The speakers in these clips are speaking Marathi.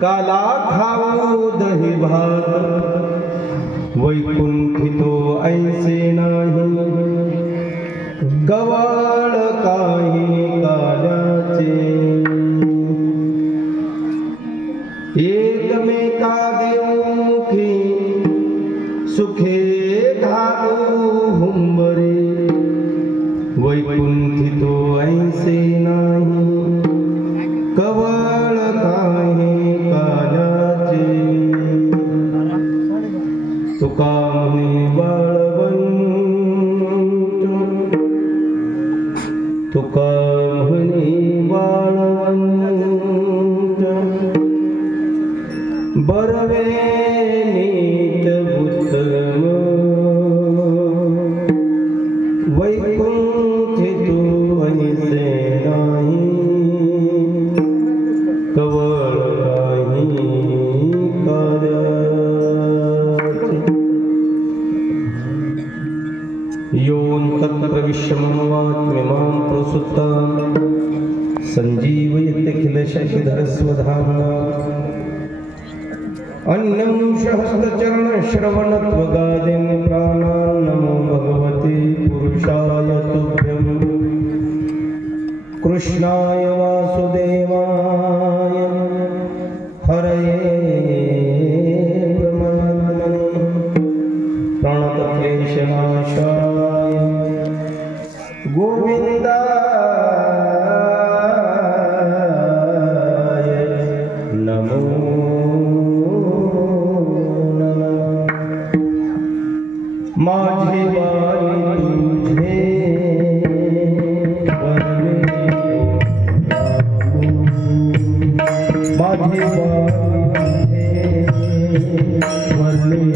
काला खाऊ दही भात वैकुंठी तो ऐसे नाही गवळ काही काल्याचे एकमेका देऊखी सुखे घालू हुंबरे वैकुंठी तो ऐसे नाही कवळ काही काल्याचे तुका म्हणे वाळवंट तुका म्हणे वाळवंट बरवे नीत उत्तम वैकुंठी तू ऐसे नाही कवळ काही कार्याचे योन तत्प्रविश्य ममवात्मिमां प्रसुप्तां संजीवयत्यखिल शशिधरस्वधाम्ना अन्नं सहस्रचरण श्रवणत्वगादिं प्राणान् नमो भगवते पुरुषाय तुभ्यं कृष्णाय वासुदेवाय हरये ब्रह्मणे प्रणतक्लेशनाशाय गोविन्दाय नमो माझे वाणी तुझे वरणे माझे वाणी वरणे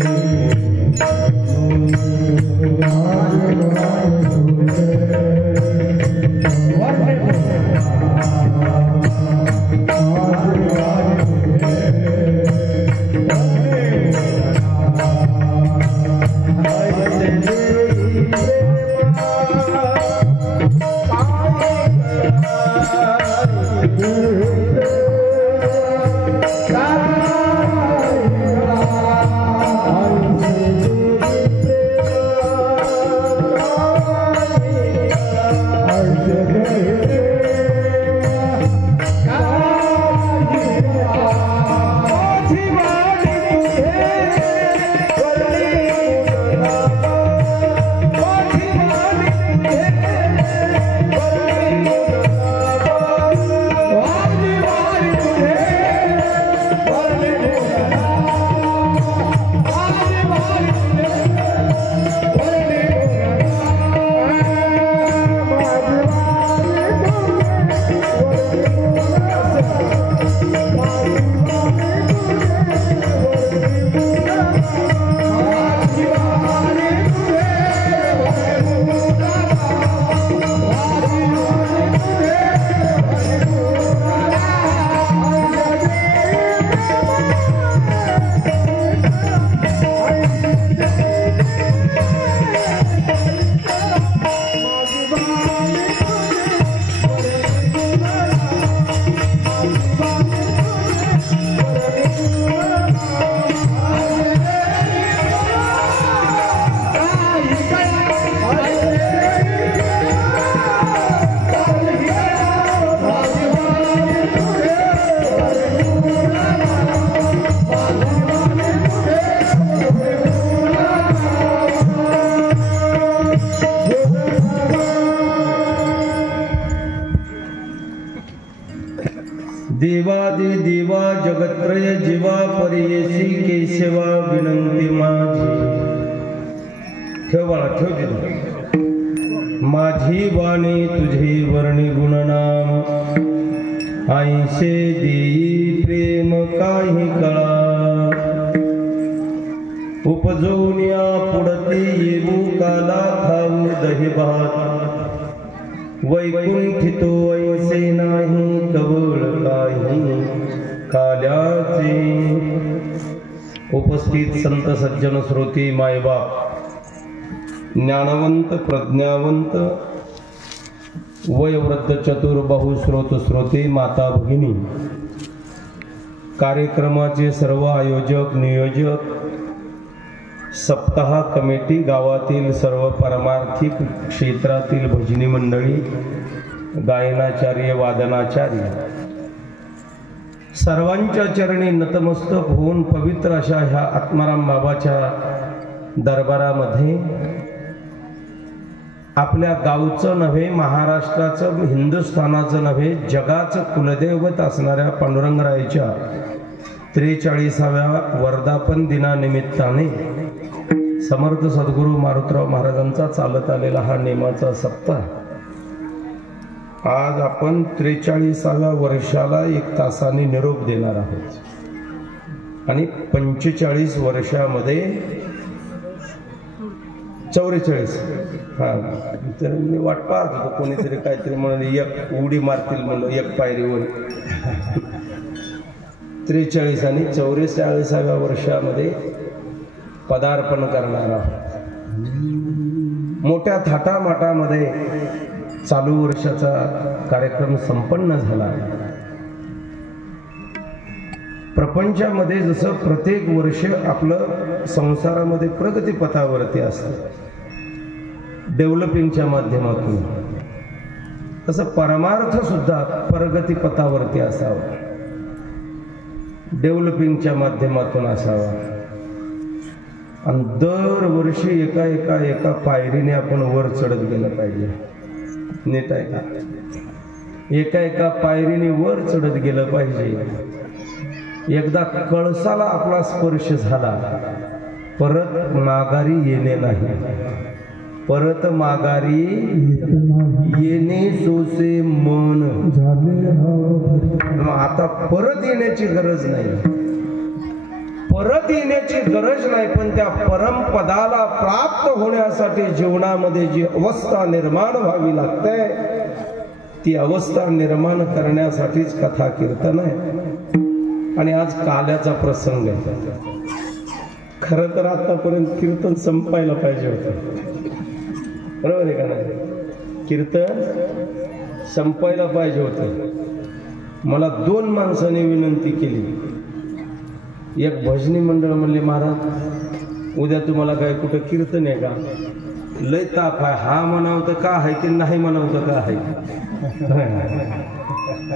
देवादि देवा जगत्रय जीवा परियेशी केशवा विनंती माझी ठेव बाळा ठेव तिथं माझी वाणी तुझे वर्णी गुणनाम ऐसे देई प्रेम काही कळा उपजवनिया पुढते येऊ काला खाऊ दही भात वैकुंठी तो ऐसे नाही कवळ काही काल्याचे। उपस्थित संत सज्जन श्रोती मायबा ज्ञानवंत प्रज्ञावंत वयोवृद्ध चतुर बहुश्रोत श्रोते माता भगिनी कार्यक्रमाचे सर्व आयोजक नियोजक, सप्ताह कमिटी, गावातील सर्व परमार्थिक क्षेत्रातील भजनी मंडळी, गायनाचार्य, वादनाचार्य, सर्वांच्या चरणी नतमस्तक होऊन पवित्र अशा ह्या आत्माराम बाबाच्या दरबारामध्ये आपल्या गावचं नव्हे, महाराष्ट्राचं, हिंदुस्थानाचं नव्हे, जगाचं कुलदैवत असणाऱ्या पांडुरंगरायाच्या 43व्या वर्धापन दिनानिमित्ताने समर्थ सद्गुरू मारुतराव महाराजांचा चालत आलेला हा नेमाचा सप्ताह, आज आपण 43व्या वर्षाला 1 तासाने निरोप देणार आहोत आणि 45 वर्षामध्ये 44 तर मी वाट पाहत होतो कोणीतरी काहीतरी म्हणून एक उडी मारतील म्हणलं, एक पायरीवर 43 आणि 44व्या वर्षामध्ये पदार्पण करणार आहोत. मोठ्या थाटामाटामध्ये चालू वर्षाचा कार्यक्रम संपन्न झाला. प्रपंचामध्ये जसं प्रत्येक वर्ष आपलं संसारामध्ये प्रगतीपथावरती असतं, डेव्हलपिंगच्या माध्यमातून, तसं परमार्थ सुद्धा प्रगतीपथावरती असावा, डेव्हलपिंगच्या माध्यमातून असावा. आणि दरवर्षी एका पायरीने आपण वर चढत गेलं पाहिजे. नीट आहे का? एका पायरीने वर चढत गेलं पाहिजे. एकदा कळसाला आपला स्पर्श झाला, परत माघारी येणे नाही. परत माघारी येणे सोसे मन झाले. आता परत येण्याची गरज नाही, परत येण्याची गरज नाही, पण त्या परमपदाला प्राप्त होण्यासाठी जीवनामध्ये जी अवस्था निर्माण व्हावी लागते, ती अवस्था निर्माण करण्यासाठीच कथा कीर्तन आहे. आणि आज काल्याचा प्रसंग आहे. खरं तर आतापर्यंत कीर्तन संपायला पाहिजे होतं, बरोबर आहे का नाही? कीर्तन संपायला पाहिजे होतं. मला 2 माणसांनी विनंती केली. एक भजनी मंडळ म्हणले, महाराज उद्या तुम्हाला काय कुठं कीर्तन आहे का? लय ताप आहे, हा म्हणावतं का आहे की नाही म्हणावतं का आहे.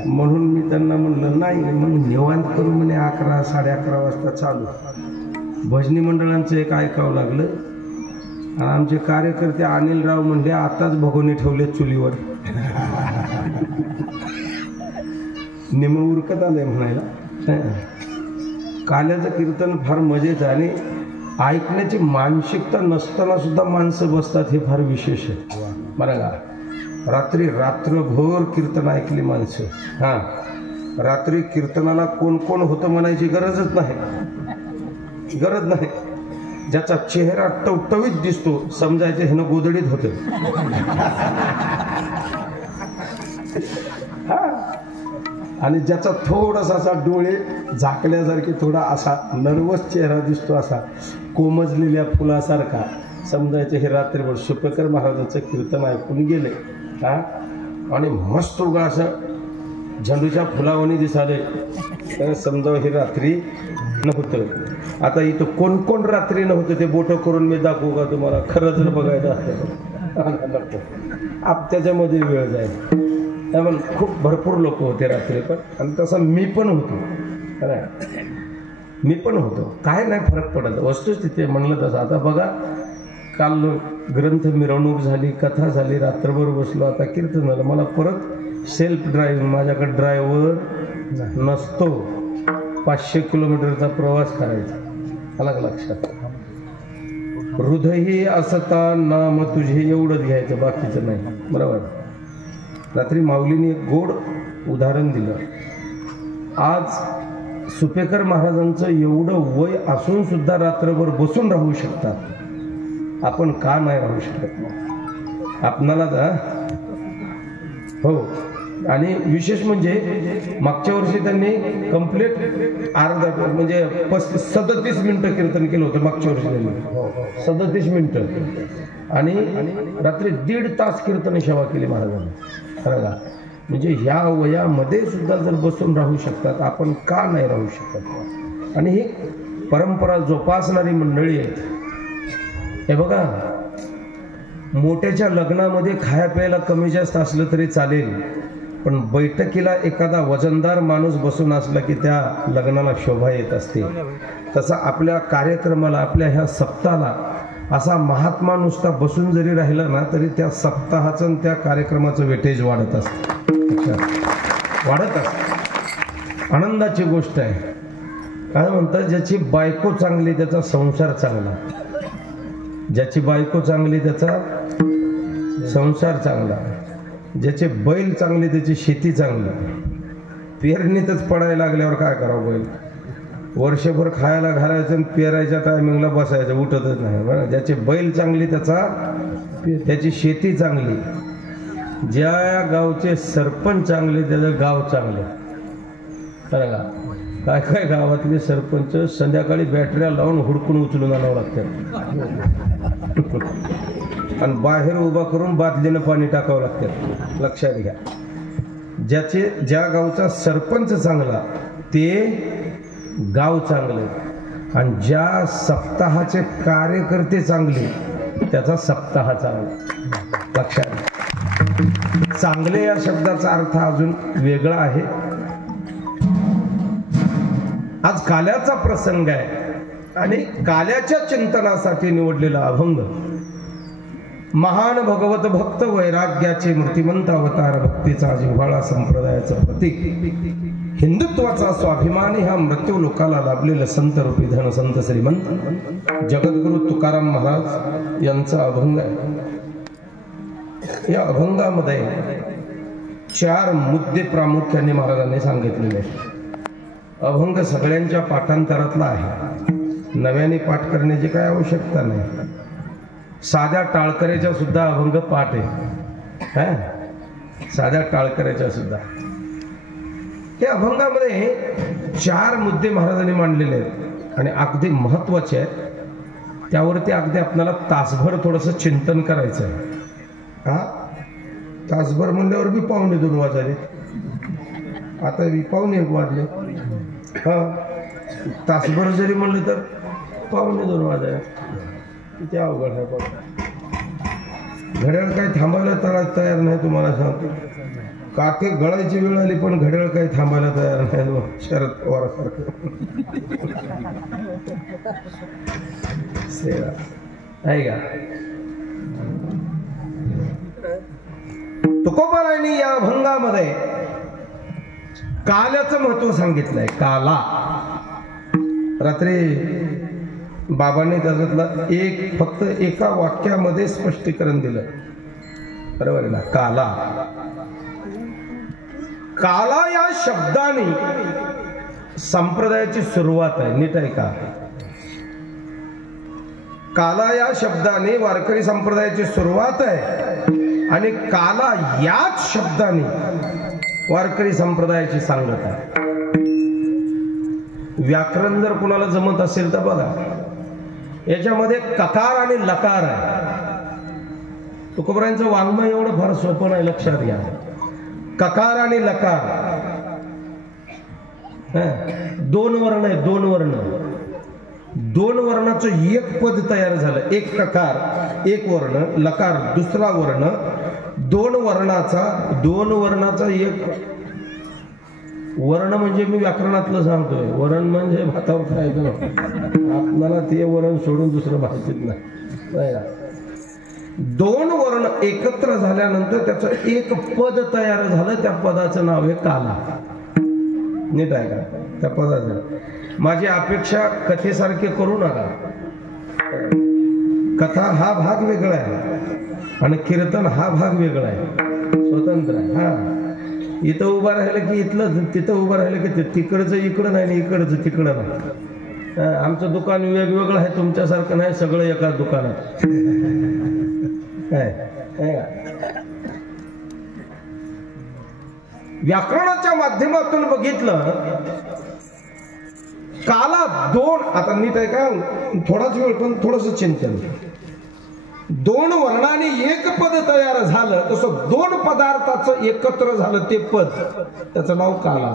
म्हणून मी त्यांना म्हणलं नाही, मग निवांत करून म्हणे 11 11:30 वाजता चालू. भजनी मंडळांचं एक ऐकावं लागलं आणि आमचे कार्यकर्ते अनिलराव म्हणले आताच भगोनी ठेवले चुलीवर. निम उरकत आलंय म्हणायला. काल्याचं कीर्तन फार मजेचं आणि ऐकण्याची मानसिकता नसताना सुद्धा माणसं बसतात, हे फार विशेष आहे. बरं का? रात्रभर कीर्तन ऐकली माणसं. रात्री कीर्तनाला कोण कोण होतं म्हणायची गरजच नाही, गरज नाही. ज्याचा चेहरा टवटवीत दिसतो समजायचं ह्यानं गोधडीत होतं. आणि ज्याचा थोडासा असा डोळे झाकल्यासारखे थोडा असा नर्वस चेहरा दिसतो, असा कोमजलेल्या फुलासारखा, समजायचं हे रात्रीभर सुपेकर महाराजांचं कीर्तन ऐकून गेले. आणि मस्त उगा असं झेंडूच्या फुलावणी दिसाले, तर समजावं हे रात्री नव्हतं. आता इथं कोण कोण रात्री नव्हतं ते बोटं करून मी दाखवू का तुम्हाला? खरं जर बघायचं असतं आप त्याच्यामध्ये वेळ जाईल. त्यामुळे खूप भरपूर लोक होते रात्री पण, आणि तसं मी पण होतो. मी पण होतो, काय नाही फरक पडत, वस्तूच तिथे म्हणलं तसं. आता बघा, काल ग्रंथ मिरवणूक झाली, कथा झाली, रात्रभर बसलो, आता कीर्तन झालं. मला परत सेल्फ ड्रायव्हिंग, माझ्याकडे ड्रायव्हर नसतो, 500 किलोमीटरचा प्रवास करायचा. अलग लक्षात, हृदय असता नाम तुझे एवढंच घ्यायचं, बाकीचं नाही. बरोबर. रात्री माऊलीने एक गोड उदाहरण दिलं. आज सुपेकर महाराजांचं एवढं वय असून सुद्धा रात्रभर बसून राहू शकतात, आपण का नाही राहू शकत? आपणाला हो. आणि विशेष म्हणजे मागच्या वर्षी त्यांनी कंप्लीट अर्धा म्हणजे 37 मिनिटं कीर्तन केलं होतं. मागच्या वर्षी त्यांनी 37 मिनिटं आणि रात्री 1.5 तास कीर्तन सेवा केली महाराजांनी. खरं का? म्हणजे ह्या वयामध्ये सुद्धा जर बसून राहू शकतात, आपण का नाही राहू शकत? आणि ही परंपरा जोपासणारी मंडळी आहेत. हे बघा, मोठ्याच्या लग्नामध्ये खाया प्यायला कमी जास्त असलं तरी चालेल, पण बैठकीला एखादा वजनदार माणूस बसून असला की त्या लग्नाला शोभा येत असते. तसा आपल्या कार्यक्रमाला, आपल्या ह्या सप्ताहाला असा महात्मा नुसता बसून जरी राहिला ना, तरी त्या सप्ताहाचं आणि त्या कार्यक्रमाचं वेटेज वाढत असतं, वाढत असतं. आनंदाची गोष्ट आहे. काय म्हणतात, ज्याची बायको चांगली त्याचा संसार चांगला, ज्याची बायको चांगली त्याचा संसार चांगला, ज्याचे बैल चांगले त्याची शेती चांगली. पेरणीतच पडायला लागल्यावर काय करावं? बैल वर्षभर खायला घालायचं आणि पेरायच्या टायमिंगला बसायचं, उठतच नाही. बरं, ज्याचे बैल चांगली त्याची शेती चांगली, ज्या गावचे सरपंच चांगले त्याचं गाव चांगले. बरं का? काय काय गावातले सरपंच संध्याकाळी बॅटऱ्या लावून हुडकून उचलून आणावं लागतात आणि बाहेर उभा करून बादलीनं पाणी टाकावं लागतं. लक्षात घ्या, ज्या गावचा सरपंच चांगला ते गाव चांगले, आणि ज्या सप्ताहाचे कार्यकर्ते चांगले त्याचा सप्ताह चांगला. लक्षात घ्या. चांगले या शब्दाचा अर्थ अजून वेगळा आहे. आज काल्याचा प्रसंग आहे आणि काल्याच्या चिंतनासाठी निवडलेला अभंग. महान भगवत भक्त वैराग्याचे मूर्तिमंत अवतार, भक्तीचा जिव्हाळा, संप्रदायाचं प्रतीक, हिंदुत्वाचा स्वाभिमानी, हा मृत्यू लोकाला लाभलेलं संत रूपी धन, संत श्रीमंत जगद्गुरु तुकाराम महाराज यांचा अभंग आहे. या अभंगामध्ये 4 मुद्दे प्रामुख्याने महाराजांनी सांगितलेले आहेत. अभंग सगळ्यांच्या पाठांतरातला आहे, नव्याने पाठ करण्याची काय आवश्यकता नाही. साध्या टाळकऱ्याच्या सुद्धा अभंग पाठ आहे, साध्या टाळकऱ्याच्या सुद्धा. या अभंगामध्ये 4 मुद्दे महाराजांनी मांडलेले आहेत आणि अगदी महत्वाचे आहेत. त्यावरती अगदी आपल्याला तासभर थोडंसं चिंतन करायचं आहे. हा, तासभर म्हणल्यावर बी 1:45 वाजले, आता बी 1:15 वाजले. हा, तासभर जरी म्हणलं तर 1:15 वाजले. किती अवघड आहे बघ. घड्याळ काही थांबायला तयार नाही, तुम्हाला सांगतो. काके गळायची वेळ आली पण घड्याळ काही थांबायला तयार नाही. शरद पवारासारखं आहे का? तुकोबारायांनी या अभंगामध्ये काल्याचं महत्व सांगितलंय. काला, रात्री बाबांनी त्याच्यातला फक्त एका वाक्यामध्ये स्पष्टीकरण दिलं. बरोबर आहे ना? काला. काला या शब्दाने संप्रदायाची सुरुवात आहे. नीट आहे का? काला या शब्दाने वारकरी संप्रदायाची सुरुवात आहे आणि काला याच शब्दाने वारकरी संप्रदायाची सांगत आहे. व्याकरण जर कुणाला जमत असेल तर बघा, याच्यामध्ये ककार आणि लकार आहे. तुकोबारायांचं वाङ्मय एवढं फार सोपं नाही, लक्षात घ्या. ककार आणि लकार 2 वर्ण आहे. 2 वर्ण, 2 वर्णाचं एक पद तयार झालं. एक ककार, एक वर्ण, लकार दुसरा वर्ण, 2 वर्णाचा एक वर्ण. म्हणजे मी व्याकरणातलं सांगतोय. वरण म्हणजे भातावर खायचं, आपल्याला ते वरण सोडून दुसरं भाषेत नाही. 2 वर्ण एकत्र झाल्यानंतर त्याचं एक पद तयार झालं. त्या पदाचं नाव आहे काला. नीट आहे का? त्या पदाचं. माझी अपेक्षा कथेसारखे करू नका. कथा हा भाग वेगळा आहे आणि कीर्तन हा भाग वेगळा आहे, स्वतंत्र आहे. हा, इथं उभं राहिलं की इथलं, तिथं उभं राहिलं की तिकडचं इकडं नाही आणि इकडचं तिकडं नाही. आमचं दुकान वेगवेगळं आहे, तुमच्यासारखं नाही सगळं एकाच दुकानात. व्याकरणाच्या माध्यमातून बघितलं, काला 2. आता नीट आहे का? थोडाच वेळ पण थोडंसं चिंतन. दोन वर्णाने एक पद तयार झालं, तसं दोन पदार्थाचं एकत्र झालं ते पद, त्याचं नाव काला.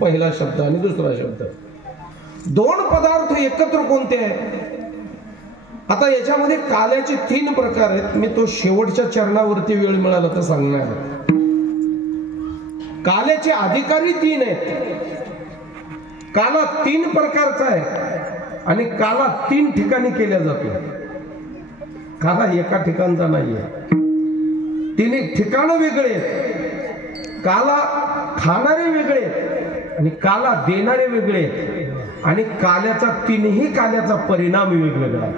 पहिला शब्द आणि दुसरा शब्द. दोन पदार्थ एकत्र कोणते आहेत? आता याच्यामध्ये काल्याचे 3 प्रकार आहेत. मी तो शेवटच्या चरणावरती वेळ मिळाला तर सांगणार. काल्याचे अधिकारी 3 आहेत. काला 3 प्रकारचा आहे आणि काला 3 ठिकाणी केल्या जातो. काला एका ठिकाणचा नाहीये. 3 ठिकाणं वेगळे आहेत. काला खाणारे वेगळे आणि काला देणारे वेगळे आणि काल्याचा 3ही काल्याचा परिणाम वेगवेगळा आहे.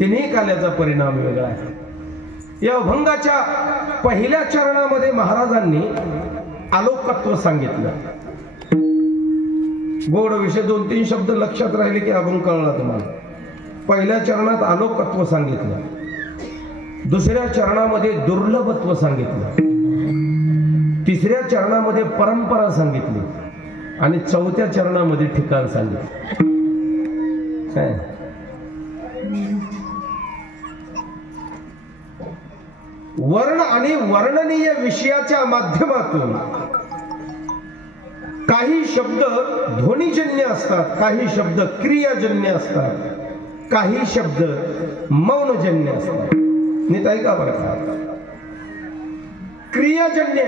3ही काल्याचा परिणाम वेगळा आहे. या अभंगाच्या पहिल्या चरणामध्ये महाराजांनी आलोकत्व सांगितलं. गोड विषय 2-3 शब्द लक्षात राहिले की अभंग कळला तुम्हाला. पहिल्या चरणात आलोकत्व सांगितलं, दुसऱ्या चरणामध्ये दुर्लभत्व सांगितलं, तिसऱ्या चरणामध्ये परंपरा सांगितली आणि चौथ्या चरणामध्ये ठिकाण सांगितलं. वर्ण आणि वर्णनीय विषयाच्या माध्यमातून काही शब्द ध्वनिजन्य असतात, काही शब्द क्रियाजन्य असतात, काही शब्द मौनजन्य असतात. नीट ऐका बरं का. क्रियाजन्य,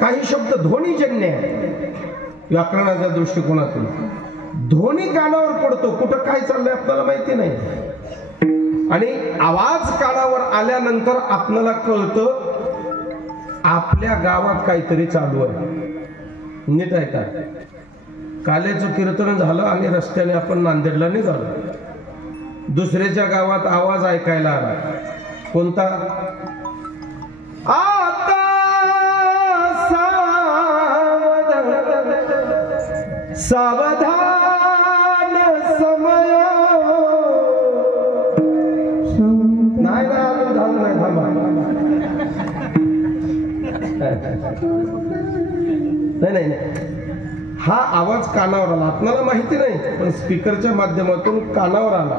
काही शब्द ध्वनिजन्य. व्याकरणाच्या दृष्टिकोनातून ध्वनी कानावर पडतो, कुठं काय चाललंय आपल्याला माहिती नाही, आणि आवाज कानावर आल्यानंतर आपल्याला कळतं आपल्या गावात काहीतरी चालू आहे. नीट आहे का. काल्याचं कीर्तन झालं आणि रस्त्याने आपण नांदेडला निघालो. दुसऱ्याच्या गावात आवाज ऐकायला आला. कोणता? आता सावधान समय. नाही ना, अजून झालं नाही, थांबा. नाही, हा आवाज कानावर आला, आपल्याला माहिती नाही पण स्पीकरच्या माध्यमातून कानावर आला.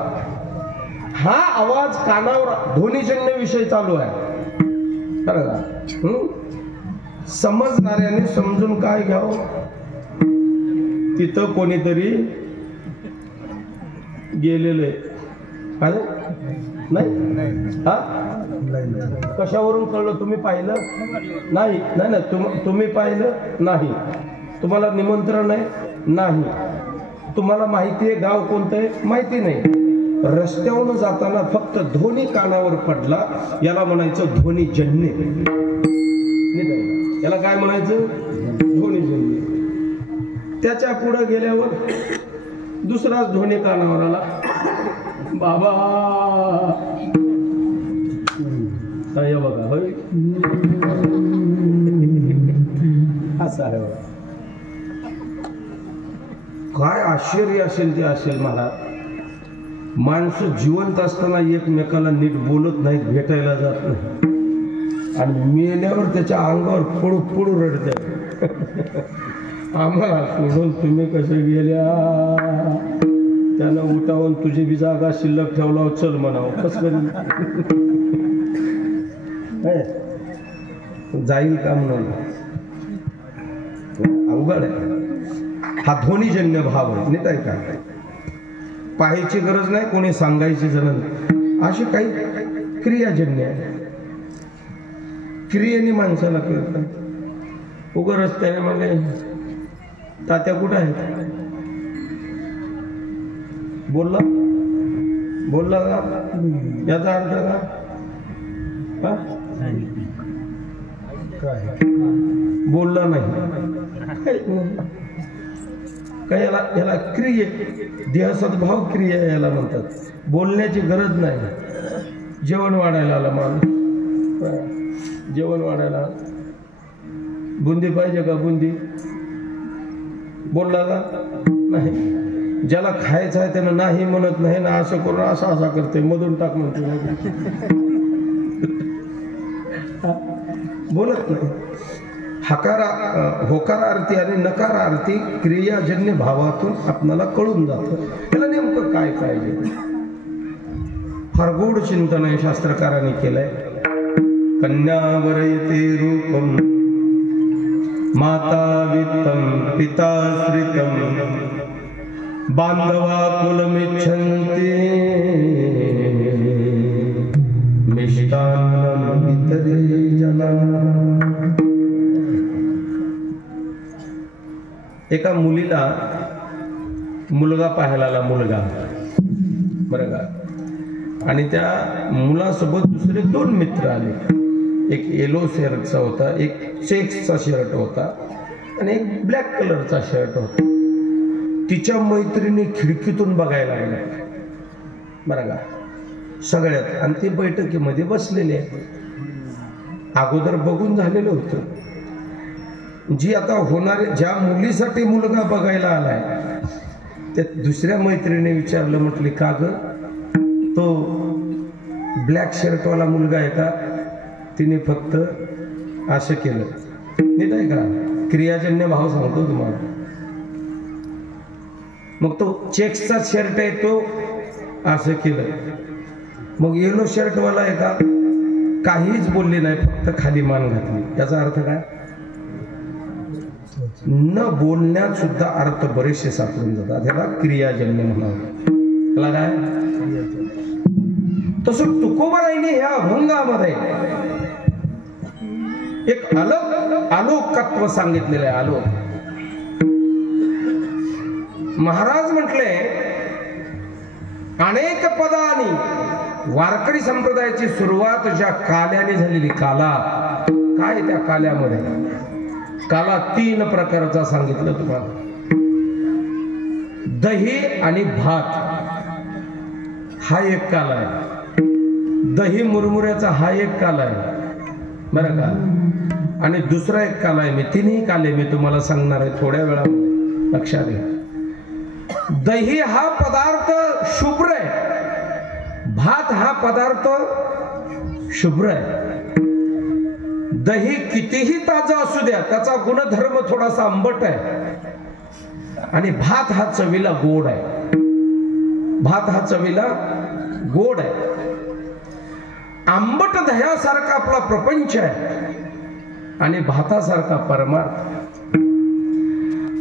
हा आवाज कानावर, ध्वनिजन्य विषय चालू आहे. समजणाऱ्याने समजून काय घ्यावं, तिथं कोणीतरी गेलेले नाही. हा कशावरून कळलं? तुम्ही पाहिलं नाही? नाही, तुम्ही पाहिलं नाही. तुम्हाला निमंत्रण नाही. तुम्हाला माहिती आहे गाव कोणतं आहे? माहिती नाही. रस्त्यावरून जाताना फक्त ध्वनी कानावर पडला, याला म्हणायचं ध्वनिजन्य. याला काय म्हणायचं? ध्वनिजन्य. त्याच्या पुढे गेल्यावर दुसराच ध्वनी कानावर आला, बाबा. काय बघा, होय असं आहे. काय आश्चर्य असेल ते असेल मला. माणसं जिवंत असताना एकमेकाला नीट बोलत नाहीत, भेटायला जात नाही, आणि मेल्यावर त्याच्या अंगावर पुढू पुढू रडते. आम्हाला सोडून तुम्ही कसे गेल्या, त्यानं उठावून तुझी बी जागा शिल्लक ठेवला, चल म्हणावं. कसं जाईल का म्हणून अवघड आहे. हा ध्वनिजन्य भाव आहे. नीट आहे का. पाहायची गरज नाही, कोणी सांगायची गरज नाही. अशी काही क्रियाजन्य आहे. क्रियेने माणसाला कळतं. उगा रस्त्याने म्हणजे तात्या कुठं आहेत, बोलला का, याचा अर्थ का? बोलला नाही काय, याला क्रिये, देह सद्भाव क्रिया याला म्हणतात. बोलण्याची गरज नाही. जेवण वाढायला आला माणूस, जेवण वाढायला, बुंदी पाहिजे का? बुंदी. बोलला का? नाही. ज्याला खायचं आहे त्यानं नाही म्हणत नाही ना, असं करून असा करते, मधून टाक म्हणते, बोलत नाही. होकारार्थी आणि नकारार्थी क्रियाजन्य भावातून आपल्याला कळून जातं त्याला नेमकं काय पाहिजे. फार गोड चिंतन आहे शास्त्रकारांनी केलंय. कन्यावरयते रूपम माता वित्तम पिता श्रितम बांधवा कुलमिच्छन्ति मिष्टान्नं वितरे जना. एका मुलीला मुलगा पाहायला आला, मुलगा बरं का. आणि त्या मुलासोबत दुसरे 2 मित्र आले. एक येलो शर्टचा होता, एक चेक्सचा शर्ट होता आणि एक ब्लॅक कलरचा शर्ट होता. तिच्या मैत्रिणी खिडकीतून बघायला लागल्या बरं का सगळ्यात. आणि ते बैठकीमध्ये बसलेले अगोदर बघून झालेलं होतं. जी आता होणारे, ज्या मुलीसाठी मुलगा बघायला आलाय त्या दुसऱ्या मैत्रिणीने विचारलं, म्हटले का ग तो ब्लॅक शर्टवाला मुलगा आहे का? तिने फक्त असं केलं. नीट आहे का? क्रियाजन्य भाव सांगतो तुम्हाला. मग तो चेक्सचा शर्ट आहे तो असं केलं. मग येलो शर्टवाला आहे का? काहीच बोलले नाही, फक्त खाली मान घातली. याचा अर्थ काय? न बोलण्यात सुद्धा अर्थ बरेचसे सापडून जातात. त्याला क्रियाजन्य म्हणावं. त्याला काय? तसं तुकोबाराईने ह्या अभंगामध्ये एक आलोकत्व सांगितलेलं आहे. आलोक. महाराज म्हटले अनेक पदानी वारकरी संप्रदायाची सुरुवात ज्या काल्याने झालेली. काला काय? त्या काल्यामध्ये काला 3 प्रकारचा सांगितलं तुम्हाला. दही आणि भात हा एक काला आहे. दही मुरमुऱ्याचा हा एक काला आहे बरं का. आणि दुसरा एक काला आहे. मी 3ही काले मी तुम्हाला सांगणार आहे थोड्या वेळामध्ये, लक्षात घ्या. दही हा पदार्थ शुभ्र आहे, भात हा पदार्थ शुभ्र आहे. दही कितीही ताजा असू द्या त्याचा गुणधर्म थोडासा आंबट आहे. आणि भात हा चवीला गोड आहे. भात हा चवीला गोड आहे. आंबट दह्यासारखा आपला प्रपंच आहे आणि भातासारखा परमार्थ.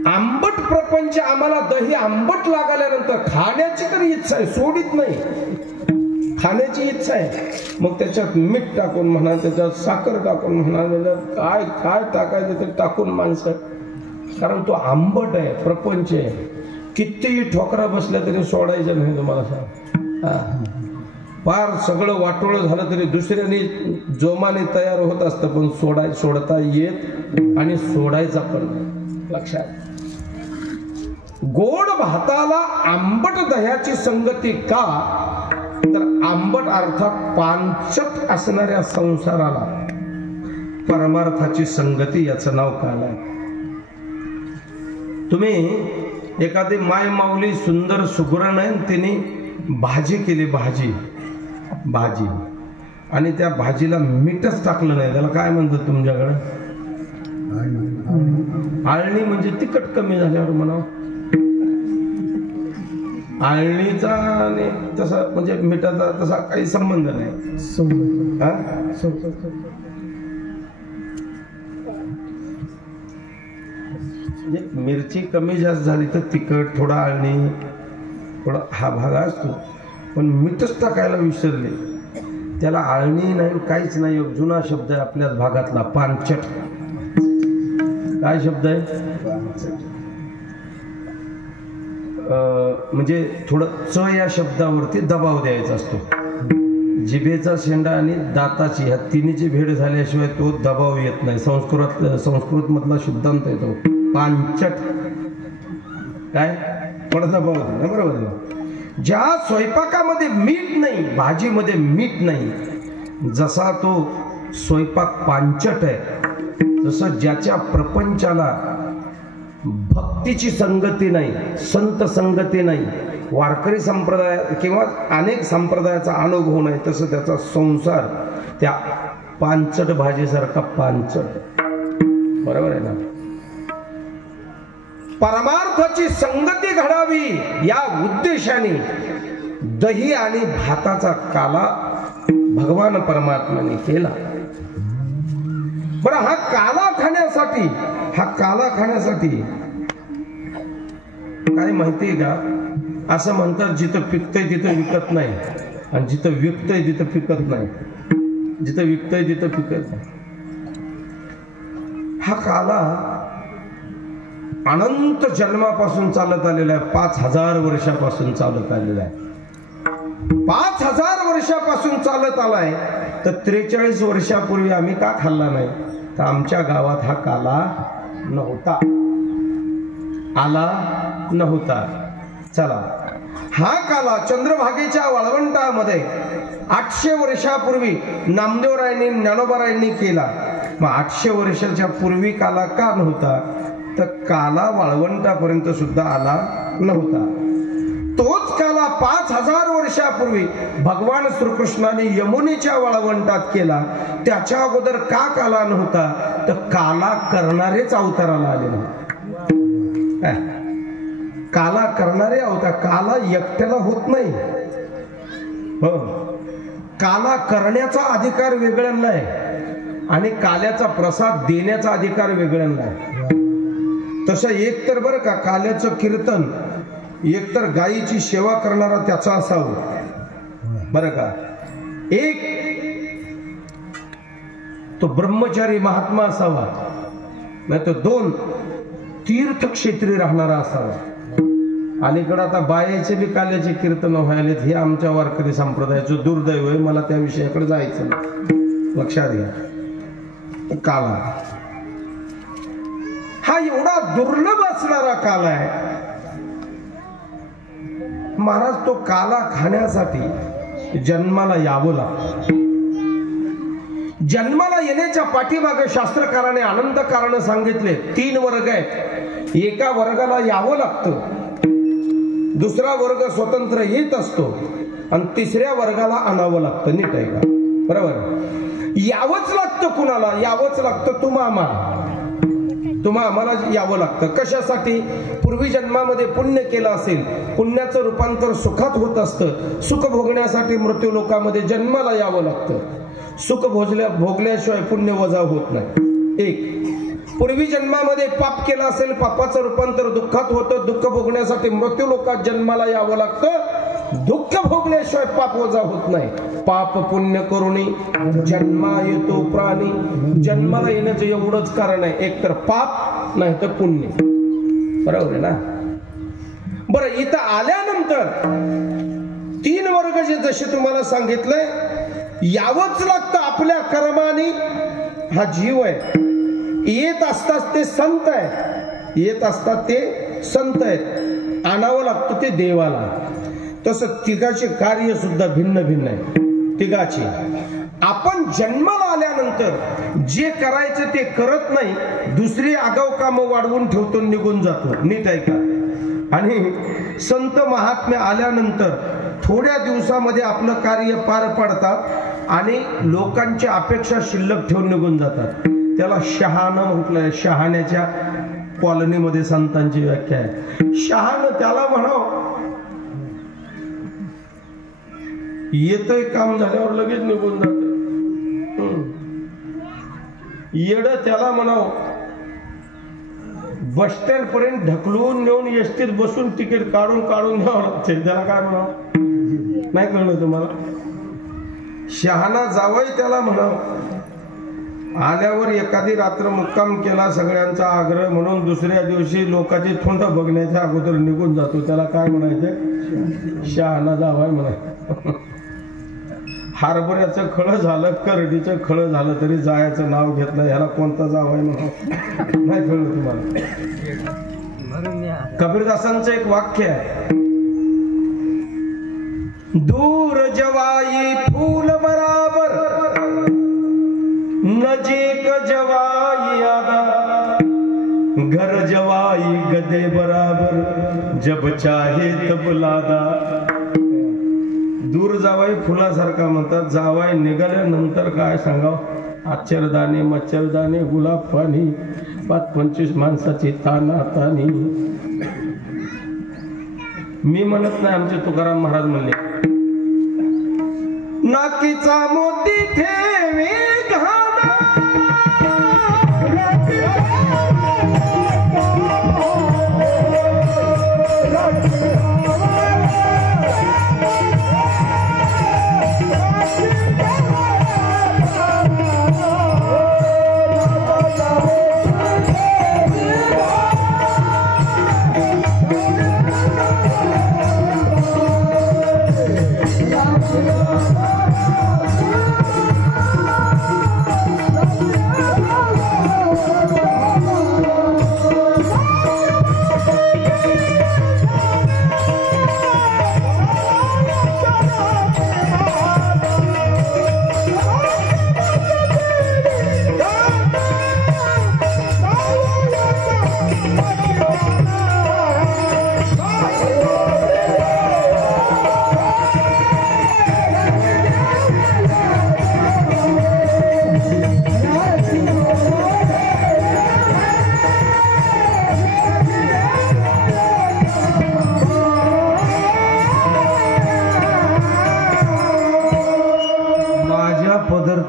आंबट प्रपंच आम्हाला दही आंबट लागल्यानंतर खाण्याची तरी इच्छा आहे, सोडित नाही. खाण्याची इच्छा आहे. मग त्याच्यात मीठ टाकून म्हणा, त्याच्यात साखर टाकून म्हणा, काय काय टाकायचं ते टाकून माणसं, कारण तो आंबट आहे, प्रपंच आहे. कितीही ठोकरा बसल्या तरी सोडायचं नाही. तुम्हाला सांग, फार सगळं वाटोळं झालं तरी दुसऱ्याने जोमाने तयार होत असतं, पण सोडता येत आणि सोडायचा पण. लक्षात. गोड भाताला आंबट दह्याची संगती का? तर आंबट अर्थात पांचट असणाऱ्या संसाराला परमार्थाची संगती, याचं नाव काल आहे. तुम्ही एखादी माय माऊली सुंदर सुगरण आहे, तिने भाजी केली, भाजी आणि त्या भाजीला मीठच टाकलं नाही, त्याला काय म्हणतात तुमच्याकडे? आळणी. म्हणजे तिखट कमी झाल्यावर म्हणावं. आळणीचा आणि तसा म्हणजे मिठाचा तसा काही संबंध नाही. म्हणजे मिरची कमी जास्त झाली तर तिखट, थोडा आळणी, थोडा हा भाग असतो. पण मीठच टाकायला विसरले, त्याला आळणी नाही, काहीच नाही. जुना शब्द आहे आपल्याच भागातला, पानचट. काय शब्द आहे? म्हणजे थोडं च या शब्दावरती दबाव द्यायचा असतो. जिभेचा शेंडा आणि दाताची ह्या तिन्हीची भेट झाल्याशिवाय तो दबाव येत नाही. संस्कृत मधला शुद्धांत येतो पांचट. काय? थोडा दबाव येतो, बरोबर. ज्या स्वयंपाकामध्ये मीठ नाही, भाजीमध्ये मीठ नाही, जसा तो स्वयंपाक पांचट आहे, जसं ज्याच्या प्रपंचाला भक्तीची संगती नाही, संत संगती नाही, वारकरी संप्रदाय किंवा अनेक संप्रदायाचा अनुभव नाही, तसं त्याचा संसार त्या पांचट भाजीसारखा पांचट. बरोबर आहे ना? परमार्थाची संगती घडावी या उद्देशाने दही आणि भाताचा काला भगवान परमात्म्याने केला. बरं, हा काला खाण्यासाठी काय माहितीये का, असं म्हणतात जिथं पिकतंय तिथं विकत नाही, आणि जिथं विकतंय तिथं पिकत नाही. जिथं विकतंय तिथं पिकत नाही. हा काला अनंत जन्मापासून चालत आलेला आहे. 5000 वर्षापासून चालत आलेला आहे. 5000 वर्षापासून चालत आलाय. तर 43 वर्षापूर्वी आम्ही का खाल्ला नाही? तर आमच्या गावात हा काला नव्हता, आला नव्हता. चला, हा काला चंद्रभागेच्या वाळवंटामध्ये 800 वर्षापूर्वी नामदेवरायांनी ज्ञानोबारायांनी केला. मग 800 वर्षाच्या पूर्वी काला का नव्हता? तर काला वाळवंटापर्यंत सुद्धा आला नव्हता. तोच काला 5000 वर्षापूर्वी भगवान श्रीकृष्णाने यमुनेच्या वाळवंटात केला. त्याच्या अगोदर का काला नव्हता? तर काला करणारेच अवताराला आले नव्हते. काला करणारे अवतार. काला एकट्याला होत नाही. हो, काला करण्याचा अधिकार वेगळ्यांना आहे आणि काल्याचा प्रसाद देण्याचा अधिकार वेगळ्यांना आहे. तसं एक तर बरं का, काल्याचं कीर्तन एकतर गायीची सेवा करणारा त्याचा असावं, बरं का. एक तो ब्रह्मचारी महात्मा असावा, नाही तर 2 तीर्थक्षेत्री राहणारा असावा. अलीकडे आता बायाचे बी काल्याचे कीर्तन व्हायलेत. हे आमच्या वारकरी संप्रदायाचं दुर्दैव आहे. मला त्या विषयाकडे जायचं नाही, लक्षात घ्या. काला हा एवढा दुर्लभ असणारा काला आहे. महाराज, तो काला खाण्यासाठी जन्माला यावं लागतं. जन्माला येण्याच्या पाठीमागे शास्त्रकाराने आनंद कारण सांगितले. 3 वर्ग आहेत. एका वर्गाला यावं लागतं, दुसरा वर्ग स्वतंत्र येत असतो, आणि तिसऱ्या वर्गाला आणावं लागतं. नीट आहे का? बरोबर. यावंच लागतं. कुणाला यावंच लागतं? तुम्हा आम्हाला यावं लागतं. कशासाठी? पूर्वी जन्मामध्ये पुण्य केलं असेल, पुण्याचं रूपांतर सुखात होत असतं. सुख भोगण्यासाठी मृत्यू लोकामध्ये जन्माला यावं लागतं. सुख भोगल्याशिवाय पुण्य वजा होत नाही. एक, पूर्वी जन्मामध्ये पाप केलं असेल, पापाचं रूपांतर दुःखात होतं. दुःख भोगण्यासाठी मृत्यू लोकात जन्माला यावं लागतं. दुःख भोगल्याशिवाय पाप वजा होत नाही. पाप पुण्य करुणी जन्मा येतो प्राणी. जन्माला येण्याचं एवढंच कारण आहे, एक तर पाप नाही तर पुण्य. बरोबर आहे ना? बरं, इथं आल्यानंतर 3 वर्ग जे जसे तुम्हाला सांगितलंय, यावंच लागतं आपल्या कर्माने. हा जीव आहे, येत असतात ते संत आहेत, येत असतात ते संत आहेत, आणावं लागतं ते देवाला. तसं तिघाचे कार्य सुद्धा भिन्न भिन्न आहे. तिघाचे आपण जन्माला आल्यानंतर जे करायचं ते करत नाही, दुसरी आगाऊ कामं वाढवून ठेवतो, निघून जातो. नीट आहे का? आणि संत महात्मे आल्यानंतर थोड्या दिवसामध्ये आपलं कार्य पार पाडतात आणि लोकांची अपेक्षा शिल्लक ठेवून निघून जातात. त्याला शहाणं म्हटलंय. शहाण्याच्या कॉलनीमध्ये संतांची व्याख्या आहे. शहाणं त्याला म्हणावं, येतंय काम झाल्यावर लगेच निघून जात. येड त्याला म्हणावं, बस स्टँड पर्यंत ढकलून नेऊन एसटीत बसून तिकीट काढून न्यावं लागते. त्याला काय म्हणावं? नाही कळलं तुम्हाला? शहाणा जावई त्याला म्हणावं. आल्यावर एखादी रात्र मुक्काम केला सगळ्यांचा आग्रह म्हणून, दुसऱ्या दिवशी लोकांची थोंड बघण्याच्या अगोदर निघून जातो. त्याला काय म्हणायचं? शहाणा जावई म्हणायचं. हरभऱ्याचं खळं झालं, करडीचं खळं झालं तरी जायचं नाव घेतलं. ह्याला कोणता जावई म्हणावं? नाही कळलं तुम्हाला? कबीरदासांचं एक वाक्य आहे, दूर जवाई फूल बराबर, नजीक जवाई आदा, घर जवाई गदे बराबर, जब चाहे तब लादा. दूर जावाई फुलासारखा म्हणतात. जावाई निघाल्यानंतर काय सांगावं? आश्चर्यदाने मच्छरदाने गुलाब पाणी, 25 माणसाची ताना तानी. मी म्हणत नाही, आमचे तुकाराम महाराज म्हणले, नाकीचा मोती ठेवी घाना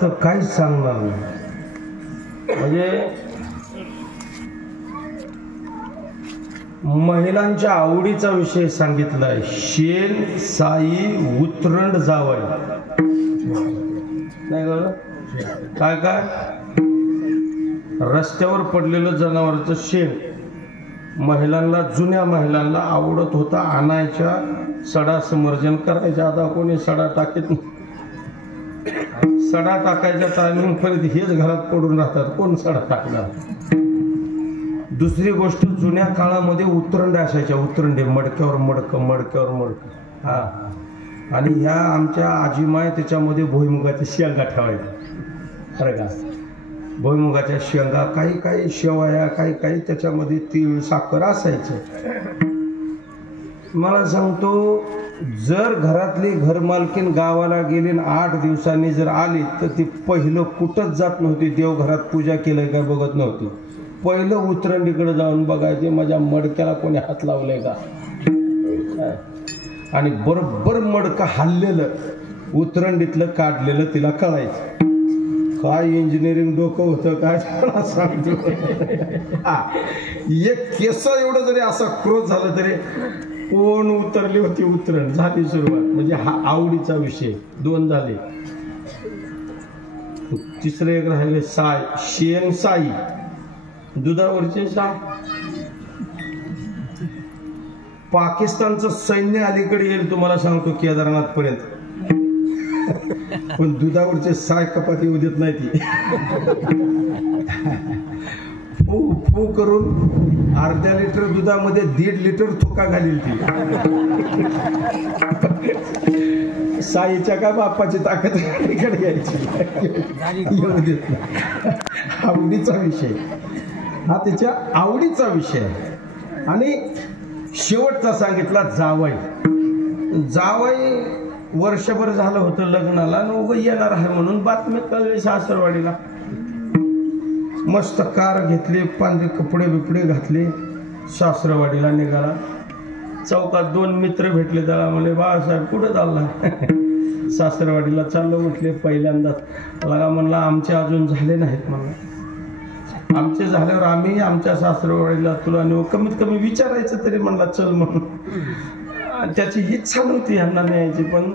तर काहीच सांगणार नाही. म्हणजे महिलांच्या आवडीचा विषय सांगितलाय. शेण साई उतरंड जावई नाही ग काय काय रस्त्यावर पडलेलं जनावरांचं शेण महिलांना जुन्या महिलांना आवडत होता आणायच्या. सडा समर्जन करायच्या. आता कोणी सडा टाकीत नाही. सडा टाकायच्या टायमिंग पर्यंत हेच घरात पडून राहतात. कोण सडा टाकणार. दुसरी गोष्ट जुन्या काळामध्ये उतरंडे असायच्या. उतरंडे मडक्यावर मडकं मडक्यावर मडकं. हा आणि ह्या आमच्या आजीमाय त्याच्यामध्ये भुईमुगाच्या शेंगा ठेवायच्या. खरं का भुईमुगाच्या शेंगा काही काही शेवया काही काही त्याच्यामध्ये तीळ साखर असायचं. मला सांगतो जर घरातली घरमालकीन गावाला गेली 8 दिवसांनी जर आली तर ती पहिलं कुठंच जात नव्हती. देवघरात पूजा केलं काय बघत नव्हती. पहिलं उतरंडीकडे जाऊन बघायचे माझ्या मडक्याला कोणी हात लावलाय का. आणि बरोबर मडकं हल्लेलं उतरंडीतलं काढलेलं तिला कळायचं. काय इंजिनिअरिंग डोकं होतं काय सांगतो. एक केस एवढं जरी असा क्रोध झाला तरी कोण उतरली होती उतरण झाली सुरुवात. म्हणजे हा आवडीचा विषय. 2 झाले. तिसरे एक राहिले साय शेण साई दुधावरचे साय. पाकिस्तानचं सैन्य अलीकडे येईल तुम्हाला सांगतो केदारनाथ पर्यंत. पण दुधावरचे साय कपात येऊ देत नाही ती. फू फू करून अर्ध्या लिटर दुधामध्ये 1.5 लिटर थोका घालील ती. साईच्या काय बाप्पाची ताकद इकडे यायची येऊ देत नाही. आवडीचा विषय हा त्याच्या आवडीचा विषय. आणि शेवटचा सांगितला जावई. जावई वर्षभर झालं होतं लग्नाला आणि उभं येणार आहे म्हणून बातमी कळली सासरवाडीला. मस्त कार घेतली पांढरे कपडे बिपडे घातले सासरवाडीला निघाला. चौकात 2 मित्र भेटले. त्याला म्हणले बाळासाहेब कुठं चालला. सासरवाडीला चाललं. उठले पहिल्यांदाच लगा म्हणला आमचे अजून झाले नाहीत म्हणलं. आमचे झाल्यावर आम्ही आमच्या सासरवाडीला तुला नेऊ. कमीत कमी विचारायचं तरी म्हणला चल म्हणून. त्याची इच्छा नव्हती यांना न्यायची पण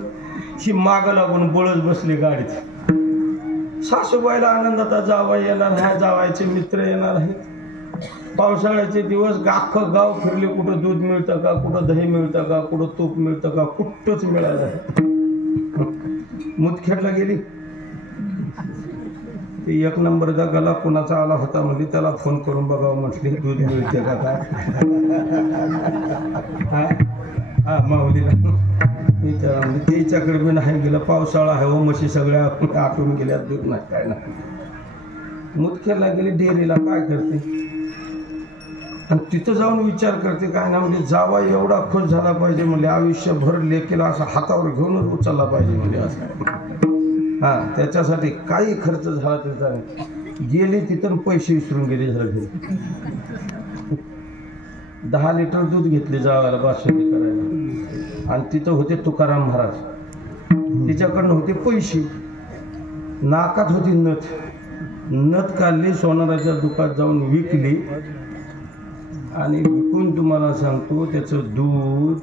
ही माग लागून बळच बसली गाडीत. सासूबाईला आनंदात जावई येणार आहे. जावायचे मित्र येणार आहेत. पावसाळ्याचे दिवस अख्खं गाव फिरले. कुठं दूध मिळतं का कुठं दही मिळतं का कुठं तूप मिळतं का कुठंच मिळालं. मुदखेडला गेली. 1 नंबरचा गला कुणाचा आला होता म्हणजे त्याला फोन करून बघावं म्हटले दूध मिळते का काय. हा माऊलीला विचारा म्हणजे त्याच्याकडे बी नाही गेलं. पावसाळा आहे हो म्हशी सगळ्या आटून गेल्या दूध नाही काय नाही. मुदखेडला गेली डेअरीला काय करते आणि तिथं जाऊन विचार करते काय ना म्हणजे जावा एवढा खुश झाला पाहिजे म्हणजे आयुष्यभर लेकीला असं हातावर घेऊनच उचलला पाहिजे म्हणजे असं. हा त्याच्यासाठी काही खर्च झाला त्याचा गेली तिथून पैसे विसरून गेले. झाले 10 लिटर दूध घेतले जावायला बासुंदी करायला. आणि तिथं होते तुकाराम महाराज. तिच्याकडनं होते पैसे, नाकात होती नथ काढली, सोनाराच्या दुकानात जाऊन विकली आणि विकून तुम्हाला सांगतो त्याचं दूध,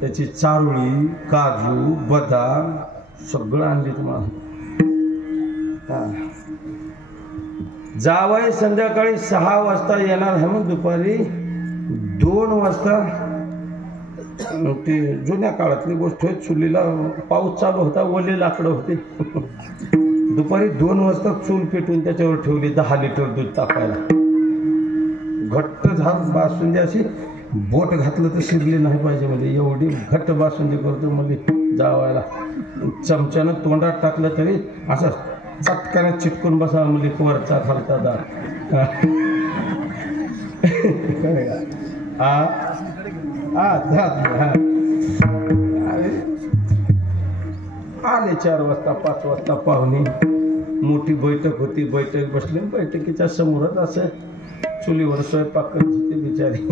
त्याची चारोळी, काजू, बदाम सगळं आणले तुम्हाला. जावई संध्याकाळी 6 वाजता येणार आहे, मग दुपारी 2 वाजता. ते जुन्या काळातली गोष्ट आहे, चुलीला पाऊस चालू होता, ओले लाकडं होते. दुपारी 2 वाजता चूल पेटून त्याच्यावर ठेवली 10 लिटर दूध तापायला. घट्ट झाड बासुंदी अशी बोट घातलं तर शिरली नाही पाहिजे, म्हणजे एवढी घट्ट बासुंदी करतो म्हणजे जावायला. चमच्यानं तोंडात टाकलं तरी असं चटकाने चिटकून बसा म्हणजे वरचा खालचा दार. आले 4 वाजता 5 वाजता पाहुणे. मोठी बैठक होती, बैठक बसली. बैठकीच्या समोरच असं चुलीवर स्वयंपाक करत होते बिचारी.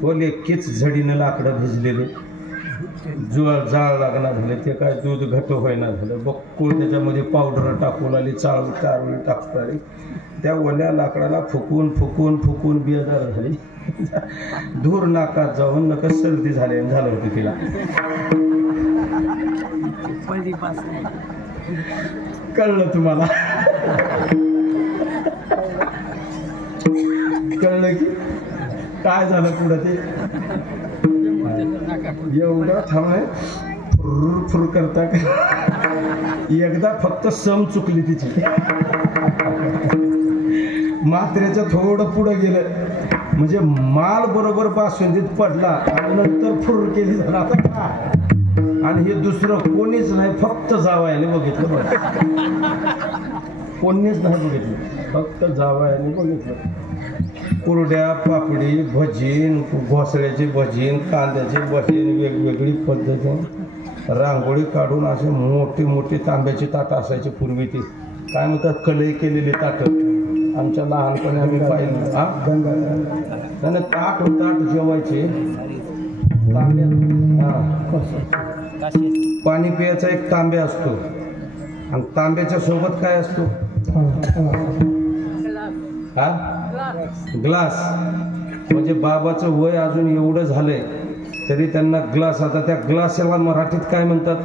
बोल एकीच झडीनं लाकडं भिजलेले, जाळ लागणार झाले. ते काय दूध घट होईना झालं. बक्कूळ त्याच्यामध्ये पावडर टाकून आली, चारोळी टाकून आली. त्या ओल्या लाकडाला फुकून फुकून फुकून बेजार झाली. धूर नाकात जाऊन नका सर्दी झालं होतं तिला. कळलं तुम्हाला? कळलं की काय झालं पुढं? ते एवढं थांबणे फुर करता. एकदा फक्त सम चुकली तिची, मात्रेचं थोडं पुढं गेलं म्हणजे माल बरोबर बासुंदीत पडला आणि नंतर फुर केली झाला. आता काय? आणि हे दुसरं कोणीच नाही, फक्त जावयाने बघितलं. बघ, कोणीच नाही बघितलं, फक्त जावयाने बघितलं. कुरड्या, पापडी, भजीन, घोसळ्याची भजीन, कांद्याची भजीन, वेगवेगळी पद्धत. रांगोळी काढून असे मोठी मोठी तांब्याची ताटं असायची पूर्वी. ती काय म्हणतात, कलई केलेली ताटं. आमच्या लहानपणी आम्ही पाहिलं. त्याने ताट जेवायचे पाणी पियाचा एक तांब्या असतो आणि तांब्याच्या सोबत काय असतो? ग्लास. म्हणजे बाबाचं वय अजून एवढं झालंय तरी त्यांना ग्लास. आता त्या ग्लासाला मराठीत काय म्हणतात?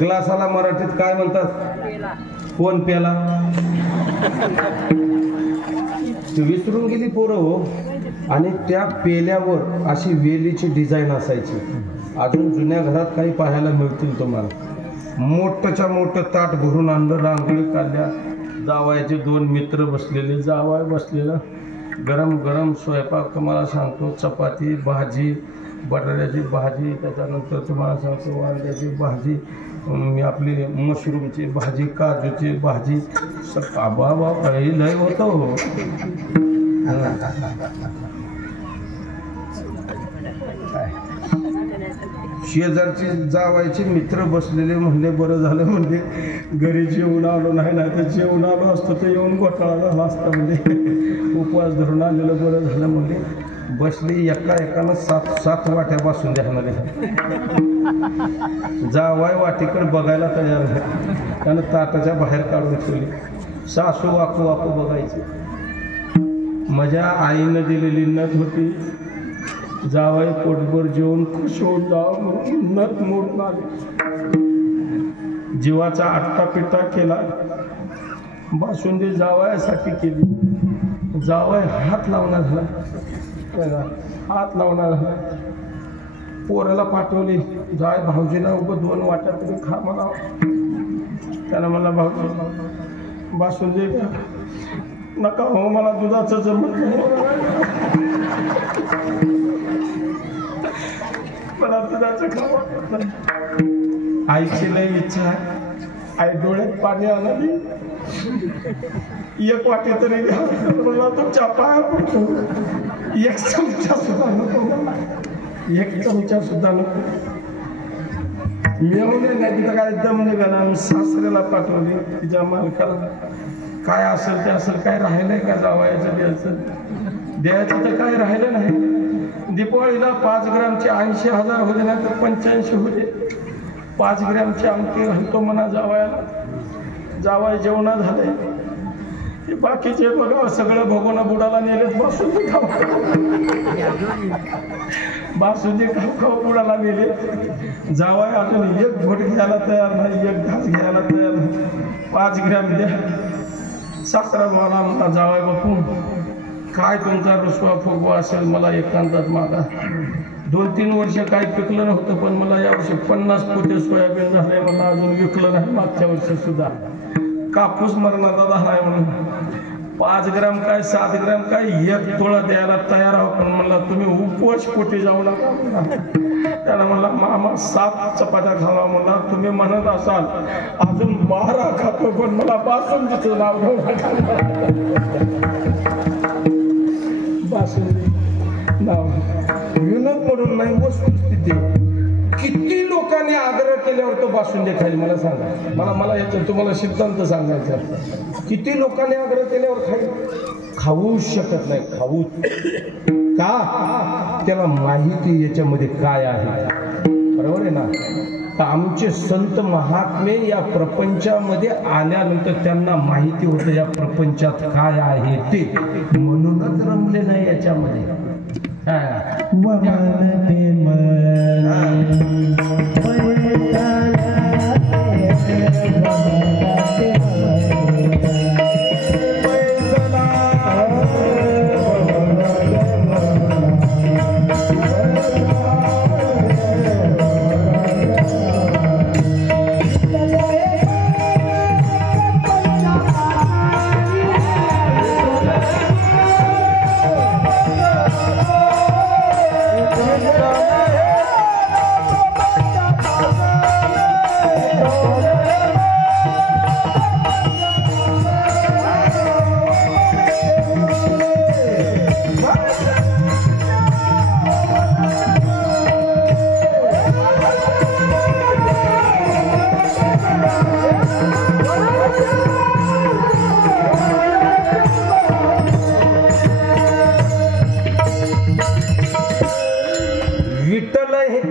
ग्लासाला मराठीत काय म्हणतात? कोण प्याला? ती विसरून गेली पोरं हो. आणि त्या पेल्यावर अशी वेलीची डिझाईन असायची. अजून जुन्या घरात काही पाहायला मिळतील तुम्हाला. मोठंच्या मोठं ताट भरून आणलं, रांगोळी काढल्या. जावयाचे 2 मित्र बसलेले, जावय बसलेलं. गरम गरम स्वयंपाक तुम्हाला सांगतो. चपाती, भाजी, बटाट्याची भाजी, त्याच्यानंतर तुम्हाला सांगतो वांग्याची भाजी, आपली मशरूमची भाजी, काजूची भाजी. बाबा लय होतं हो. शेजारचे जावायचे मित्र बसलेले. म्हणले बरं झालं, म्हणजे घरी जेवण आलो नाही, नाही तर जेवण आलो असतं तर येऊन घोटाळा झाला असता. म्हणजे उपवास धरून आलेलं बरं झालं. म्हणजे बसली एकानं 7 वाट्या बसून द्याणारे. जावाय वाटीकडे बघायला तयार नाही, त्यानं ताटाच्या बाहेर काढून ठेवली. सासू वाकू वाकू बघायची. माझ्या आईनं दिलेली नथ होती. जावाई पोटभर जेवून खुश होऊन जावं नथ मोडून आले. जीवाचा आट्टा पिट्टा केला. बासुंदी जावयासाठी केली. जावय हात लावणार झाला, हात लावणार झाला. पोराला पाठवली, जाय भाऊजीला उभं 2 वाट्या तरी खा मला. त्याला मला भाऊजी बासुंदी नका हो, मला दुधाचं जमत नाही, मला दुधाचं खावं. आईची लई इच्छा आहे. आई डोळ्यात पाणी आणाली. 1 वाटी तरी घ्या मला, तुमच्या पाया पडतो. 1 चमचा सुद्धा नको, 1 चमचा सुद्धा नको. मिळवले नाही तिथं काय दम निघाला. सासऱ्याला पाठवली, तिच्या मालकाला. काय असेल ते असेल, काय राहिलंय का जावयाचं द्यायचं तर काय राहिलं नाही. दीपावळीला 5 ग्रॅमचे 80,000 होते नाही तर 85 होते. 5 ग्रॅमची आमटी घालतो म्हणा जावायला. जावाय जेवणा झाले. बाकीचे बघा सगळं भगोना बुडाला नेलेत. बासुंदी खाऊ बुडाला नेले. जावाय अजून एक घोट घ्यायला तयार नाही, एक घास घ्यायला तयार नाही. 5 ग्रॅम द्या. साखरा मला जावाय बापू काय तुमचा रुसवा फुगवा असेल मला एकांतात मागा. 2-3 वर्ष काही पिकलं नव्हतं पण मला यावर्षी 50 पोते सोयाबीन झाले. मला अजून विकलं नाही. मागच्या वर्षी सुद्धा कापूस मरणाचा झालाय म्हणून 5 ग्रॅम काय 7 ग्रॅम काय 1 तोळा द्यायला तयार आहो. पण म्हणला तुम्ही उपवास पोटी जाऊ नका. त्याला म्हणला मामा 7 चपात्या खावा म्हणला. तुम्ही म्हणत असाल अजून 12 खातो पण मला बासुंदीचं नाव घेऊ नका. बासुंदी नाव विनोद म्हणून नाही, वस्तुस्थिती. किती लोकांनी आग्रह केल्यावर तो बासुंदी खाईल मला सांगा. मला याच्यात तुम्हाला सिद्धांत सांगायचा. किती लोकांनी आग्रह केल्यावर खाईल? खाऊच शकत नाही. खाऊ का? त्याला माहिती याच्यामध्ये काय आहे. बरोबर आहे ना. तर आमचे संत महात्मे या प्रपंचामध्ये आल्यानंतर त्यांना माहिती होतं या प्रपंचात काय आहे ते, म्हणूनच रमले नाही याच्यामध्ये.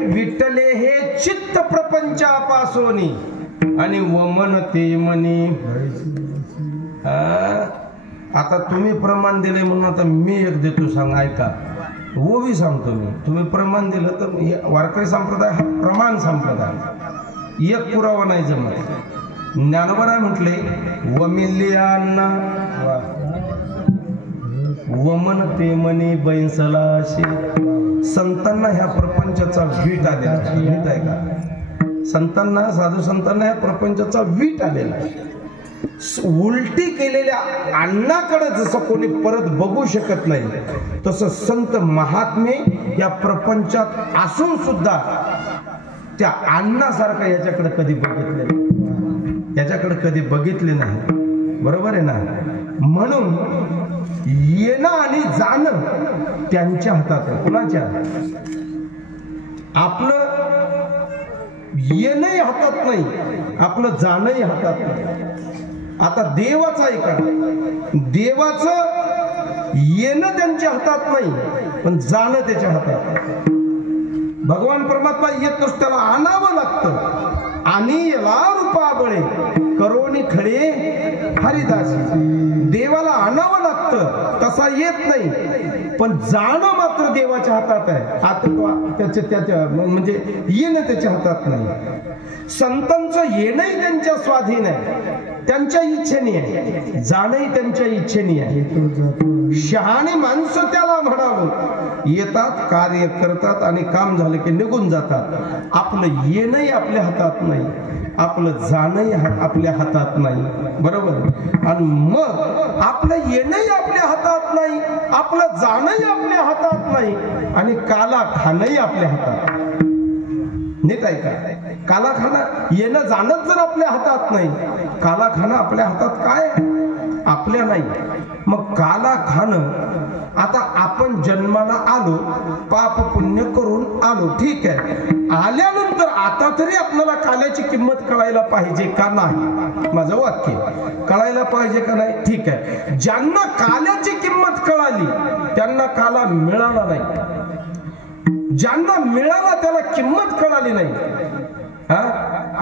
विठ्ठले हे चित्त प्रपंचापासोनी आणि वमन ते मनी. आता तुम्ही प्रमाण दिले म्हणून आता मी एक देतो, सांग ऐका. ओवी सांगतो मी. तुम्ही प्रमाण दिलं तर वारकरी संप्रदाय हा प्रमाण संप्रदाय. एक पुरावा नाही जमत. ज्ञानोबा म्हटले वमिल्याना वमन ते मनी बैसलाशी. संतांना ह्या प्रपंचाचा वीट आलेला आहे का? संतांना, साधू संतांना ह्या प्रपंचाचा वीट आलेला आहे. उलटी केलेल्या अन्नाकडे जसं कोणी परत बघू शकत नाही तसं संत महात्मे या प्रपंचात असून सुद्धा त्या अन्नासारखं याच्याकडे कधी बघितले नाही. याच्याकडे कधी बघितले नाही. बरोबर आहे ना. म्हणून येणं आणि जाणं त्यांच्या हातात आहे. कुणाच्या? आपलं येणंही हातात नाही, आपलं जाणंही हातात नाही. आता देवाचं ऐका. देवाचं येणं त्यांच्या हातात नाही पण जाणं त्याच्या हातात. भगवान परमात्मा येत नसतो, त्याला आणावं लागतं. आणि याला रूपा बळे करोनी खडे हरिदासी. देवाला आणावं लागतं, तसा येत नाही पण जाणं मात्र देवाच्या हातात आहे. आता त्याच्या म्हणजे येणं त्याच्या हातात नाही. संतांचं येणंही त्यांच्या स्वाधीन आहे, त्यांच्या इच्छेने आहे. जाणंही त्यांच्या इच्छेने आहे. शहाणी माणसं त्याला म्हणावं. येतात, कार्य करतात आणि काम झालं की निघून जातात. आपलं येणंही आपल्या हातात नाही, आपलं जाणंही आपल्या हातात नाही. बरोबर. आणि मग आपलं येणंही आपल्या हातात नाही, आपलं जाणंही आपल्या हातात नाही आणि काला खाणंही आपल्या हातात. नीट ऐका. काला खाणं, येणं जाणं जर आपल्या हातात नाही, काला खाणं आपल्या हातात काय? आपल्या नाही. मग काला खाणं. आता आपण जन्माला आलो, पाप पुण्य करून आलो, ठीक आहे. आल्यानंतर आता तरी आपल्याला काल्याची किंमत कळायला पाहिजे का नाही? माझं वाक्य कळायला पाहिजे का नाही? ठीक आहे. ज्यांना काल्याची किंमत कळाली त्यांना काला मिळाला नाही. ज्यांना मिळाला त्याला किंमत कळाली नाही, हा,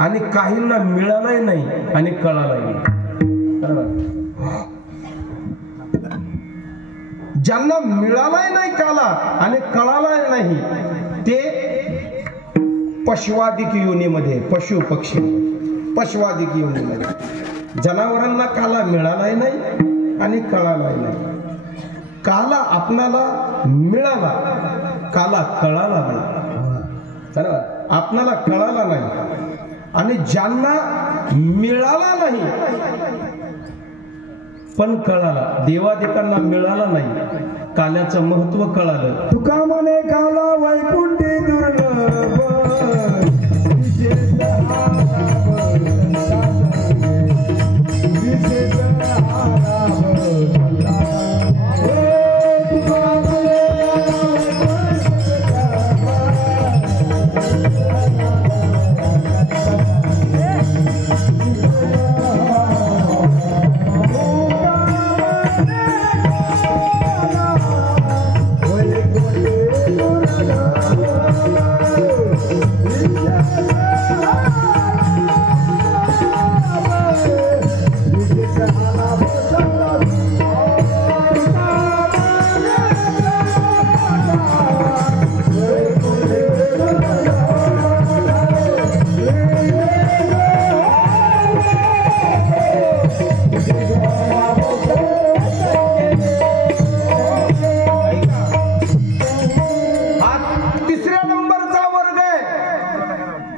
आणि काहींना मिळालाही नाही आणि कळालाही नाही. ज्यांना मिळालाही नाही काला आणि कळालाही नाही ते पशुवादिक योनीमध्ये, पशु पक्षी पशुवादिक योनीमध्ये. जनावरांना काला मिळालाही नाही आणि कळालाही नाही. काला आपणाला मिळाला, काला कळाला नाही, आपणाला कळाला नाही. आणि ज्यांना मिळाला नाही पण कळाला, देवादिकांना मिळाला नाही, काल्याचं महत्व कळालं. तुका म्हणे काला वैकुंठी दुर्लभ,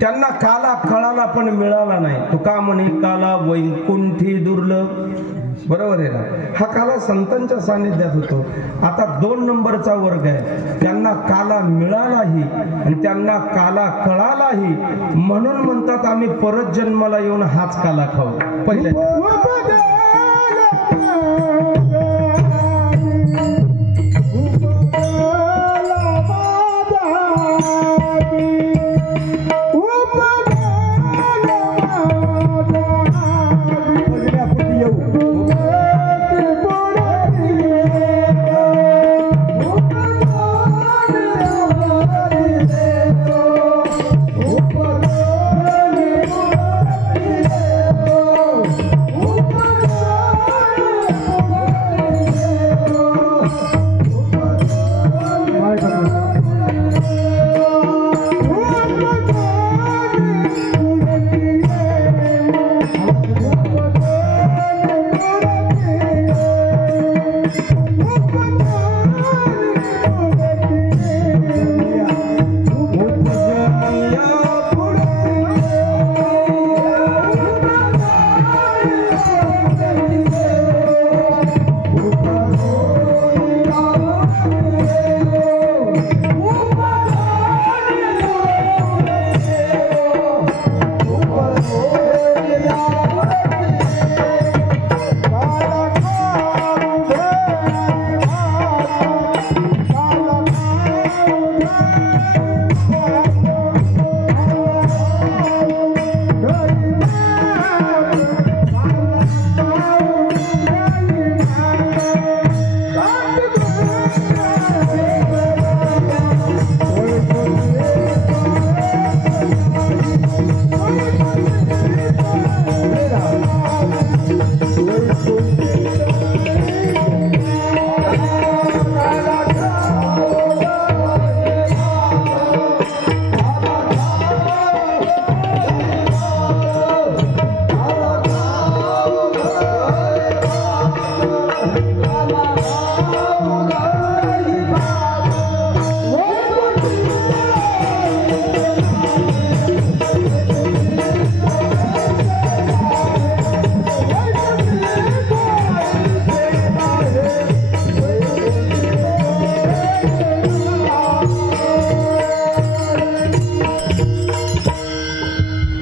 त्यांना काला कळाला पण मिळाला नाही. तुका म्हणे काला वैकुंठी दुर्लभ, बरोबर आहे ना. हा काला संतांच्या सानिध्यात होतो. आता 2 नंबरचा वर्ग आहे, त्यांना काला मिळालाही आणि त्यांना काला कळालाही, म्हणून म्हणतात आम्ही परत जन्माला येऊन हाच काला खाऊ. पहिल्या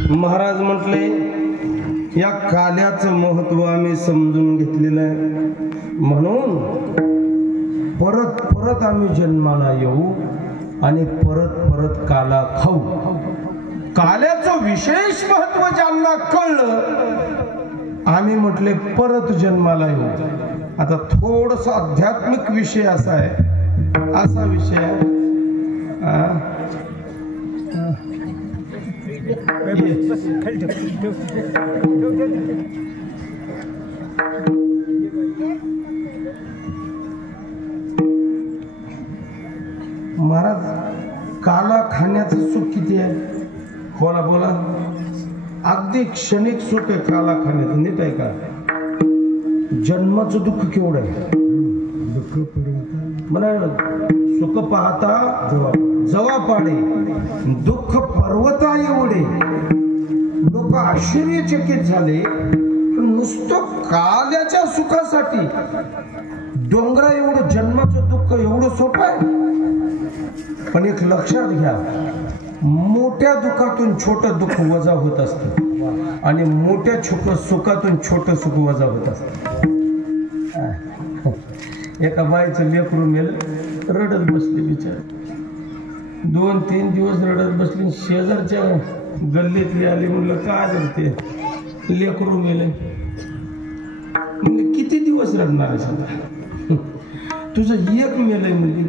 महाराज म्हटले या काल्याचं महत्व आम्ही समजून घेतलेलं आहे, म्हणून परत परत आम्ही जन्माला येऊ आणि परत परत काला खाऊ. काल्याचं विशेष महत्व ज्यांना कळलं आम्ही म्हटले परत जन्माला येऊ. आता थोडस आध्यात्मिक विषय असा आहे, असा विषय महाराज काला खाण्याचं सुख किती आहे? बोला बोला. अगदी क्षणिक सुख आहे काला खाण्याचं. नीट आहे का? जन्माचं दुःख केवढं आहे? म्हणाल सुख पाहता जवा पाडे, दुःख पर्वता एवढे. लोक आश्चर्यचकित झाले. नुसतं काल्याच्या सुखासाठी डोंगरा एवढं जन्माचं दुःख एवढं सोपं आहे. पण एक लक्षात घ्या, मोठ्या दुःखातून छोटं दुःख वजा होत असतं आणि मोठ्या सुखातून छोटं सुख वजा होत असतं. एका बाईचं लेकरू मेल, रडत बसले बिचार. 2-3 दिवस रडत बसली. शेजारच्या गल्लीतली आली. म्हणलं काय रडते? लेकरू मेले. म्हणजे किती दिवस रडणार आहे सगळं? तुझं एक मेलंय म्हणजे,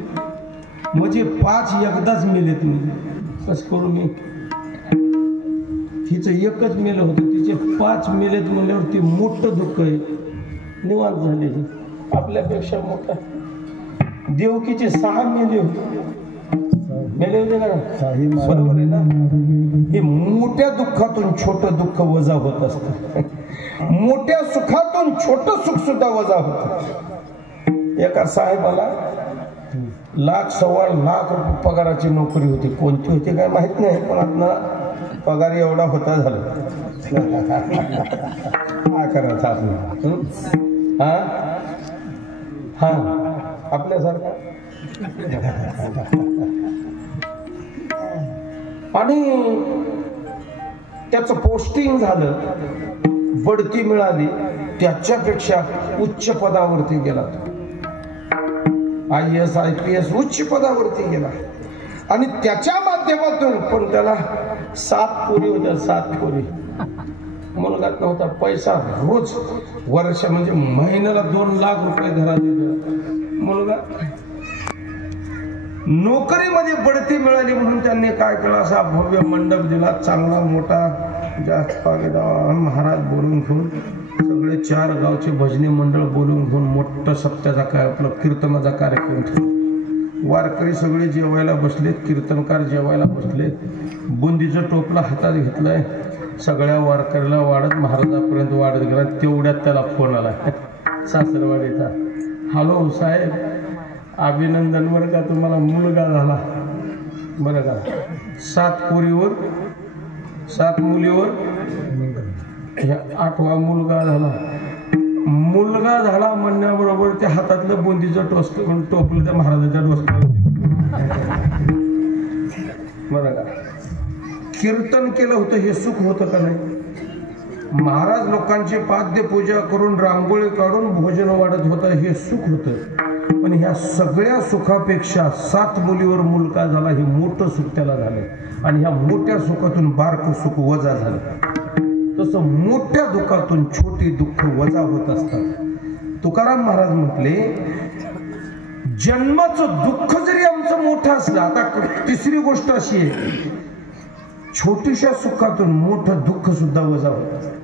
म्हणजे 5 एकदाच मेले तुम्ही. कसं करू मी? हिचं एकच मेलं होतं, तिचे 5 मेलेत म्हणल्यावर ती मोठं दुःख आहे. निवांत झाले. आपल्यापेक्षा मोठा देवकीचे 6 मेले होते. मेले होते का? बरोबर आहे ना? हे मोठ्या दुःखातून छोटं दुःख वजा होत असतं. मोठ्या सुखातून छोटं सुख सुद्धा वजा होत. एका साहेबाला 1,00,000-1,25,000 रुपये पगाराची नोकरी होती. कोणती होती काय माहित नाही, पण आता पगार एवढा होता झाला. काय करायचं आपलं? हा आपल्यासारखा. आणि त्याचं पोस्टिंग झालं, बढती मिळाली, त्याच्यापेक्षा उच्च पदावरती गेला. IAS IPS उच्च पदावरती गेला. आणि त्याच्या माध्यमातून पण त्याला 7 पोरी होत्या. 7 पोरी. मुलगा नव्हता. पैसा रोज वर्ष म्हणजे महिन्याला 2 लाख रुपये घरात येतो. मुलगा नोकरीमध्ये बढती मिळाली म्हणून त्यांनी काय केलं, असा भव्य मंडप दिला, चांगला मोठा. जास्त महाराज बोलून घेऊन सगळे 4 गावचे भजनी मंडळ बोलून घेऊन मोठं सप्त्याचा काय आपलं कीर्तनाचा कार्यक्रम ठेवला. वारकरी सगळे जेवायला बसलेत, कीर्तनकार जेवायला बसलेत. बुंदीचं टोपलं हातात घेतलंय. सगळ्या वारकऱ्याला वाढत महाराजापर्यंत वाढत गेला. तेवढ्यात त्याला फोन आला सासरवाडीचा. हॅलो साहेब, अभिनंदन बरं का, तुम्हाला मुलगा झाला बरं का. 7 पोरीवर 7 मुलीवर 8वा मुलगा झाला. मुलगा झाला म्हणण्याबरोबर त्या हातातलं बुंदीचं टोपलं त्या महाराजाच्या डोसक्यावर बरं का. कीर्तन केलं होतं हे सुख होतं का नाही? महाराज लोकांची पाद्य पूजा करून रांगोळी काढून भोजन वाढत होतं हे सुख होतं. पण ह्या सगळ्या सुखापेक्षा 7 मुलीवर मुलगा झाला हे मोठं सुख त्याला झालं. आणि ह्या मोठ्या सुखातून बारकं सुख वजा झालं. तसं मोठ्या दुःखातून छोटी दुःख वजा होत असतात. तुकाराम महाराज म्हटले, जन्माचं दुःख जरी आमचं मोठं असलं. आता तिसरी गोष्ट अशी आहे, छोट्याशा सुखातून मोठं दुःख सुद्धा वजा होत असतं.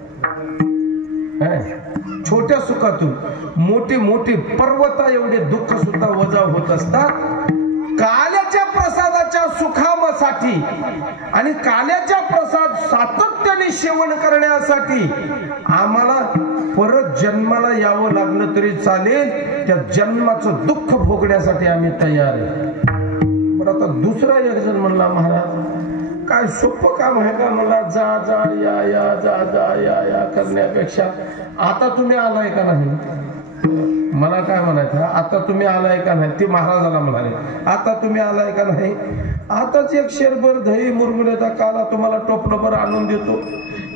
छोट्या सुखातून मोठे मोठे पर्वता एवढे दुःख सुद्धा वजा होत असतात. काल्याच्या प्रसादाच्या सुखासाठी आणि काल्याच्या प्रसाद सातत्याने सेवन करण्यासाठी आम्हाला परत जन्माला यावं लागलं तरी चालेल. त्या जन्माचं दुःख भोगण्यासाठी आम्ही तयार आहे. पण आता दुसरा एक जण म्हणला, महाराज काय सोपं काम आहे का? मला जा जा या या जा जा या या करण्यापेक्षा आता तुम्ही आलाय का नाही? मला काय म्हणायचं, आता तुम्ही आलाय का नाही? ते महाराजाला म्हणाले, आता तुम्ही आलाय का नाही? आताच एक शेरभर दही मुरमुऱ्याचा काला तुम्हाला टोपलभर आणून देतो.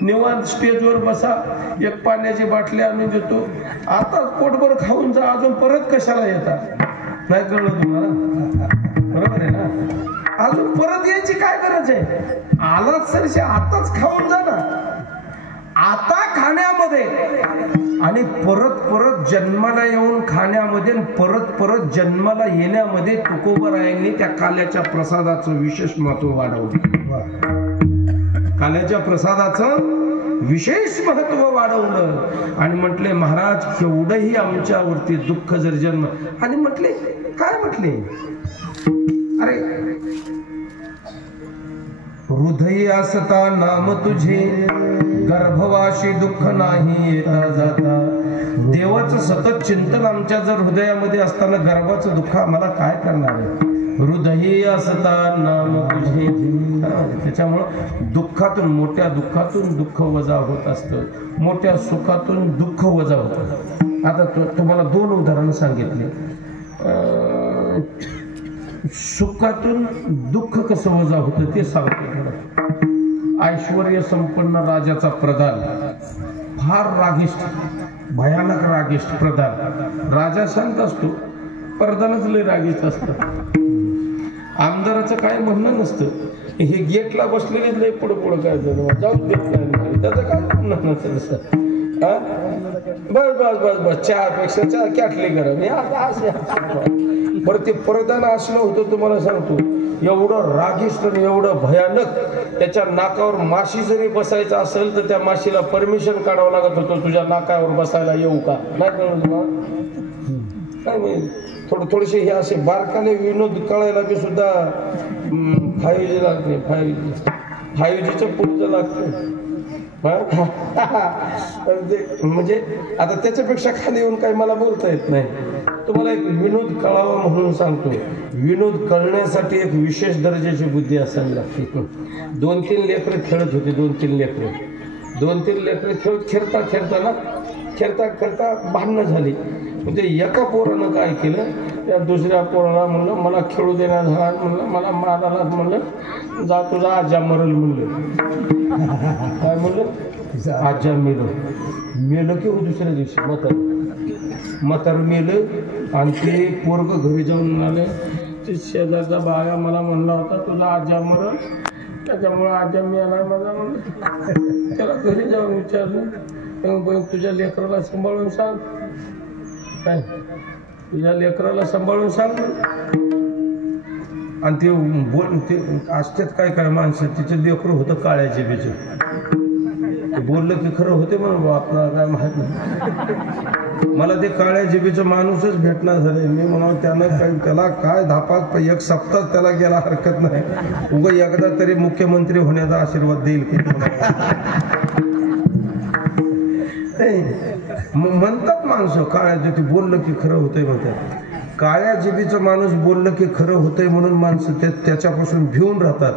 निवांत स्टेजवर बसा, एक पाण्याची बाटली आणून देतो. आताच पोटभर खाऊन जा, अजून परत कशाला येता? नाही कळलं तुम्हाला? बरोबर आहे ना? अजून परत यायची काय गरज आहे? आलाच सरशी आताच खाऊन जा ना. आता खाण्यामध्ये आणि परत परत जन्माला येऊन खाण्यामध्ये परत परत जन्माला येण्यामध्ये तुकोबरायांनी त्या काल्याच्या प्रसादाचं विशेष महत्व वाढवलं. काल्याच्या प्रसादाचं विशेष महत्व वाढवलं आणि म्हटले महाराज एवढंही आमच्यावरती दुःख जर जन्म. आणि म्हटले काय म्हटले, अरे हृदय असता नाम तुझे गर्भवाशी दुःख नाही येता जाता. देवाचं सतत चिंतन आमच्या जर हृदयामध्ये असताना गर्भाचं दुःख आम्हाला काय करणार आहे. हृदय असता नाम तुझे. त्याच्यामुळं दुःखातून मोठ्या दुःखातून दुःख वजा होत असतं, मोठ्या सुखातून दुःख वजा होतं. आता तुम्हाला 2 उदाहरण सांगितले. सुखातून दुःख कसं वजा होतं ते सांगतो. ऐश्वर्य संपन्न राजाचा प्रधान फार रागिष्ट, भयानक रागिष्ट प्रधान. राजा शांत असतो, प्रधानच लय रागिष्ट असतं. आमदाराचं काय म्हणणं नसतं, हे गेटला बसलेले लय पुढं पुढं काय जाऊन देत नाही, त्याचं काय म्हणणं नसतं. बस बस बस बस चहापेक्षा चहा कॅटली करा. बरं ते प्रधान असलं होतं तुम्हाला सांगतो, एवढं रागिष्ट आणि एवढं भयानक. त्याच्या नाकावर माशी जरी बसायचं असेल तर त्या माशीला परमिशन काढावं लागत होतं, तुझ्या नाकावर बसायला येऊ का. नाही कळलं तुम्हाला काय थोडेसे हे असे बारकाले विनोद कळायला बी सुद्धा 5G लागते. 5Gच्या पुढचं लागतं. म्हणजे आता त्याच्यापेक्षा खाली येऊन काही मला बोलता येत नाही. तुम्हाला एक विनोद कळावा म्हणून सांगतो. विनोद कळण्यासाठी एक विशेष दर्जाची बुद्धी असायला लागते. 2-3 लेकरं खेळत होते. 2-3 लेकरं खेळता भांडणं झाली. म्हणजे एका पोरानं काय केलं, त्या दुसऱ्या पोराला म्हणलं मला खेळू देण्यात झाला, म्हणलं मला मारायला, म्हणलं जा तुझा आजा मरल. म्हणलं काय म्हणलं, आजा मेलं की दुसऱ्या दिवशी म्हातार मेलं. आणि ते पोरग घरी जाऊन म्हणाले, ते शेजारचा बाया मला म्हणला होता तुझा आजा मरल, त्याच्यामुळे आजा मिळाला माझा. म्हणलं त्याला घरी जाऊन विचारलं, तुझ्या लेकराला सांभाळून सांग, काय तुझ्या लेकराला सांभाळून सांग. आणि ते बोल ते असतात काय काय माणसं, तिचं लेकरं होतं काळ्या जिभेचं. ते बोललं की खरं होते म्हणून आपल्याला काय माहित नाही. मला ते काळ्या जिभेचं माणूसच भेटणार झाले. मी म्हणावं त्याला काय धापात 1 सप्ताह त्याला गेला हरकत नाही. उगा एकदा तरी मुख्यमंत्री होण्याचा आशीर्वाद देईल की म्हणतात माणसं. काळ्या जिभे बोललं की खरं होतंय म्हणतात. काळ्या जिभेचं माणूस बोललं की खरं होतंय म्हणून माणसं त्याच्यापासून भिवून राहतात.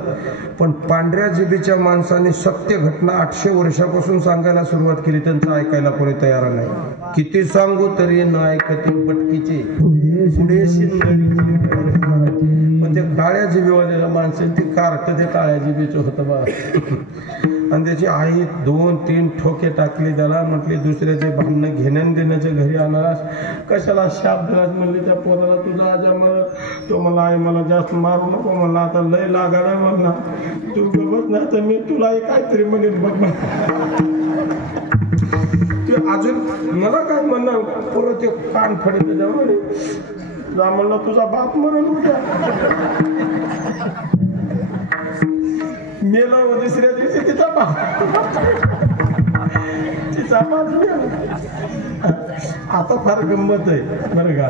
पण पांढऱ्या जिभेच्या माणसाने सत्य घटना 800 वर्षापासून सांगायला सुरुवात केली, त्यांचं ऐकायला कोणी तयार नाही. किती सांगू तरी न ऐकते बटकीचे पुढे पण ते काळ्या जिभेवाल्याला माणसं ते कार्ट ते काळ्या जिभेचं होतं बा. आणि त्याची आई 2-3 ठोके टाकले त्याला. म्हटले दुसऱ्याचे भांडणं घेण्यान देण्याच्या घरी आणणार कशाला शाप दिलाच. म्हणले त्या पोराला तुझा आजा मला, तो मला आई मला जास्त मारू नको म्हणला, आता लय लागायला म्हणला, तू बघ ना तर मी तुलाही काहीतरी म्हणेन बघ. ते अजून मला काय म्हणणार, परत ते कान फडे जा म्हणे, जा म्हणलं तुझा बाप मरण होता. मेला व दुसऱ्या दिवशी तिचा बाप आता फार गंमत आहे बरं का.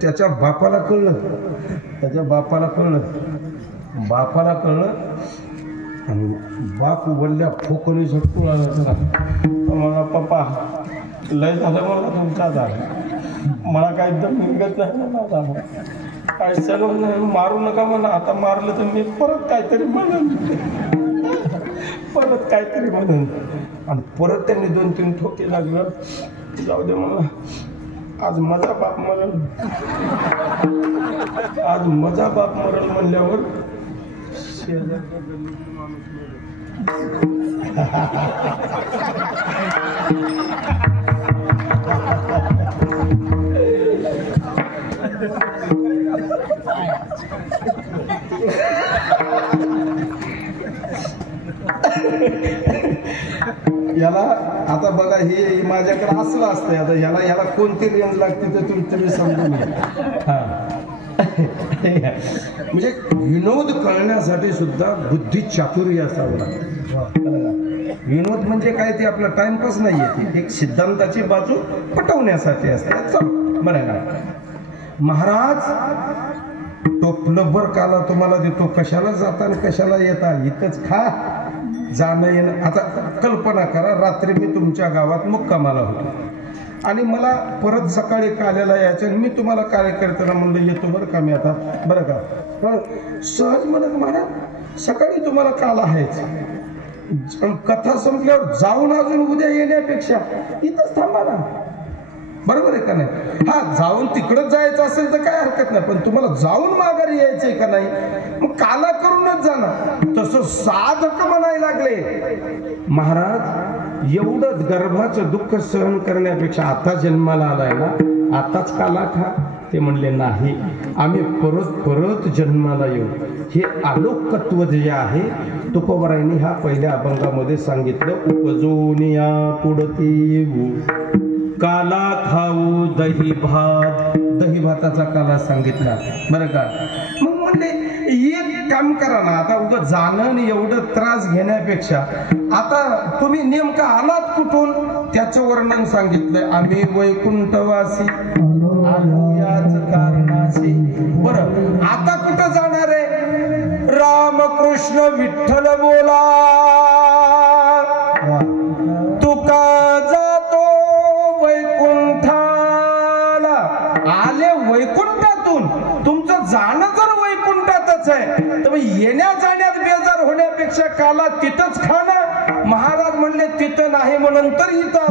त्याच्या बापाला कळलं आणि बाप बोलल्या फोकणी झटकून आला त्याला. मला पप्पा लय झालं मला तुमचा झालं, मला काही दम निघत नाही ना, काय सगळं मारू नका म्हणा. आता मारलं तर मी परत काहीतरी म्हणून आणि परत त्यांनी 2-3 ठोके लागलं. जाऊ दे मला, आज माझा बाप मरल म्हणल्यावर याला आता बघा हे माझ्याकडे असलं असतंय. आता याला कोणती रेंज लागते ते तुम्ही समजून घ्या. म्हणजे विनोद कळण्यासाठी सुद्धा बुद्धी चातुर्य असावं लागतं. विनोद म्हणजे काय ते आपला टाइमपास नाही आहे, एक सिद्धांताची बाजू पटवण्यासाठी असते. बरं ना महाराज टोपलभर काला तुम्हाला देतो, कशाला जाता आणि कशाला येता, इथंच खा जाणं येणं. आता कल्पना करा रात्री मी तुमच्या गावात मुक्कामाला होतो आणि मला परत सकाळी काल्याला यायचं आणि मी तुम्हाला कार्यकर्त्याला म्हणलं येतो बरं का मी आता, बरं का सहज म्हणत महाराज सकाळी तुम्हाला काला आहेच, कथा संपल्यावर जाऊन अजून उद्या येण्यापेक्षा इथंच थांबा ना. बरोबर आहे का नाही? हा जाऊन तिकडच जायचं असेल तर काय हरकत नाही, पण तुम्हाला जाऊन माघारी यायचंय का नाही, मग काला करूनच जाणार. तसं साधक म्हणायला लागले महाराज एवढं गर्भाचं दुःख सहन करण्यापेक्षा आता जन्माला आलाय ना आताच काला खा. ते म्हणले नाही, आम्ही परत परत जन्माला येऊ. हे आलोकत्व जे आहे तुकोबरायांनी ह्या पहिल्या अभंगामध्ये सांगितलं. उपजोनिया पुढती येऊ काला खाऊ दही भात, दही भाताचा काला सांगितला बरं का. मग म्हणले एक काम करा ना, आता उगाच जाणं आणि एवढं त्रास घेण्यापेक्षा आता तुम्ही नेमका आलात कुठून त्याचं वर्णन सांगितलंय. आम्ही वैकुंठवासी आलो याच कारणाशी. बरं आता कुठं जाणार आहे? रामकृष्ण विठ्ठल बोला तुका जातो वैकुंठाला. आले वैकुंठातून, तुमचं जाणं जर वैकुंठातच आहे तर येण्या जाण्यात बेजार होण्यापेक्षा काला तिथंच खाना. महाराज म्हणले तिथं नाही म्हणून तर इथं.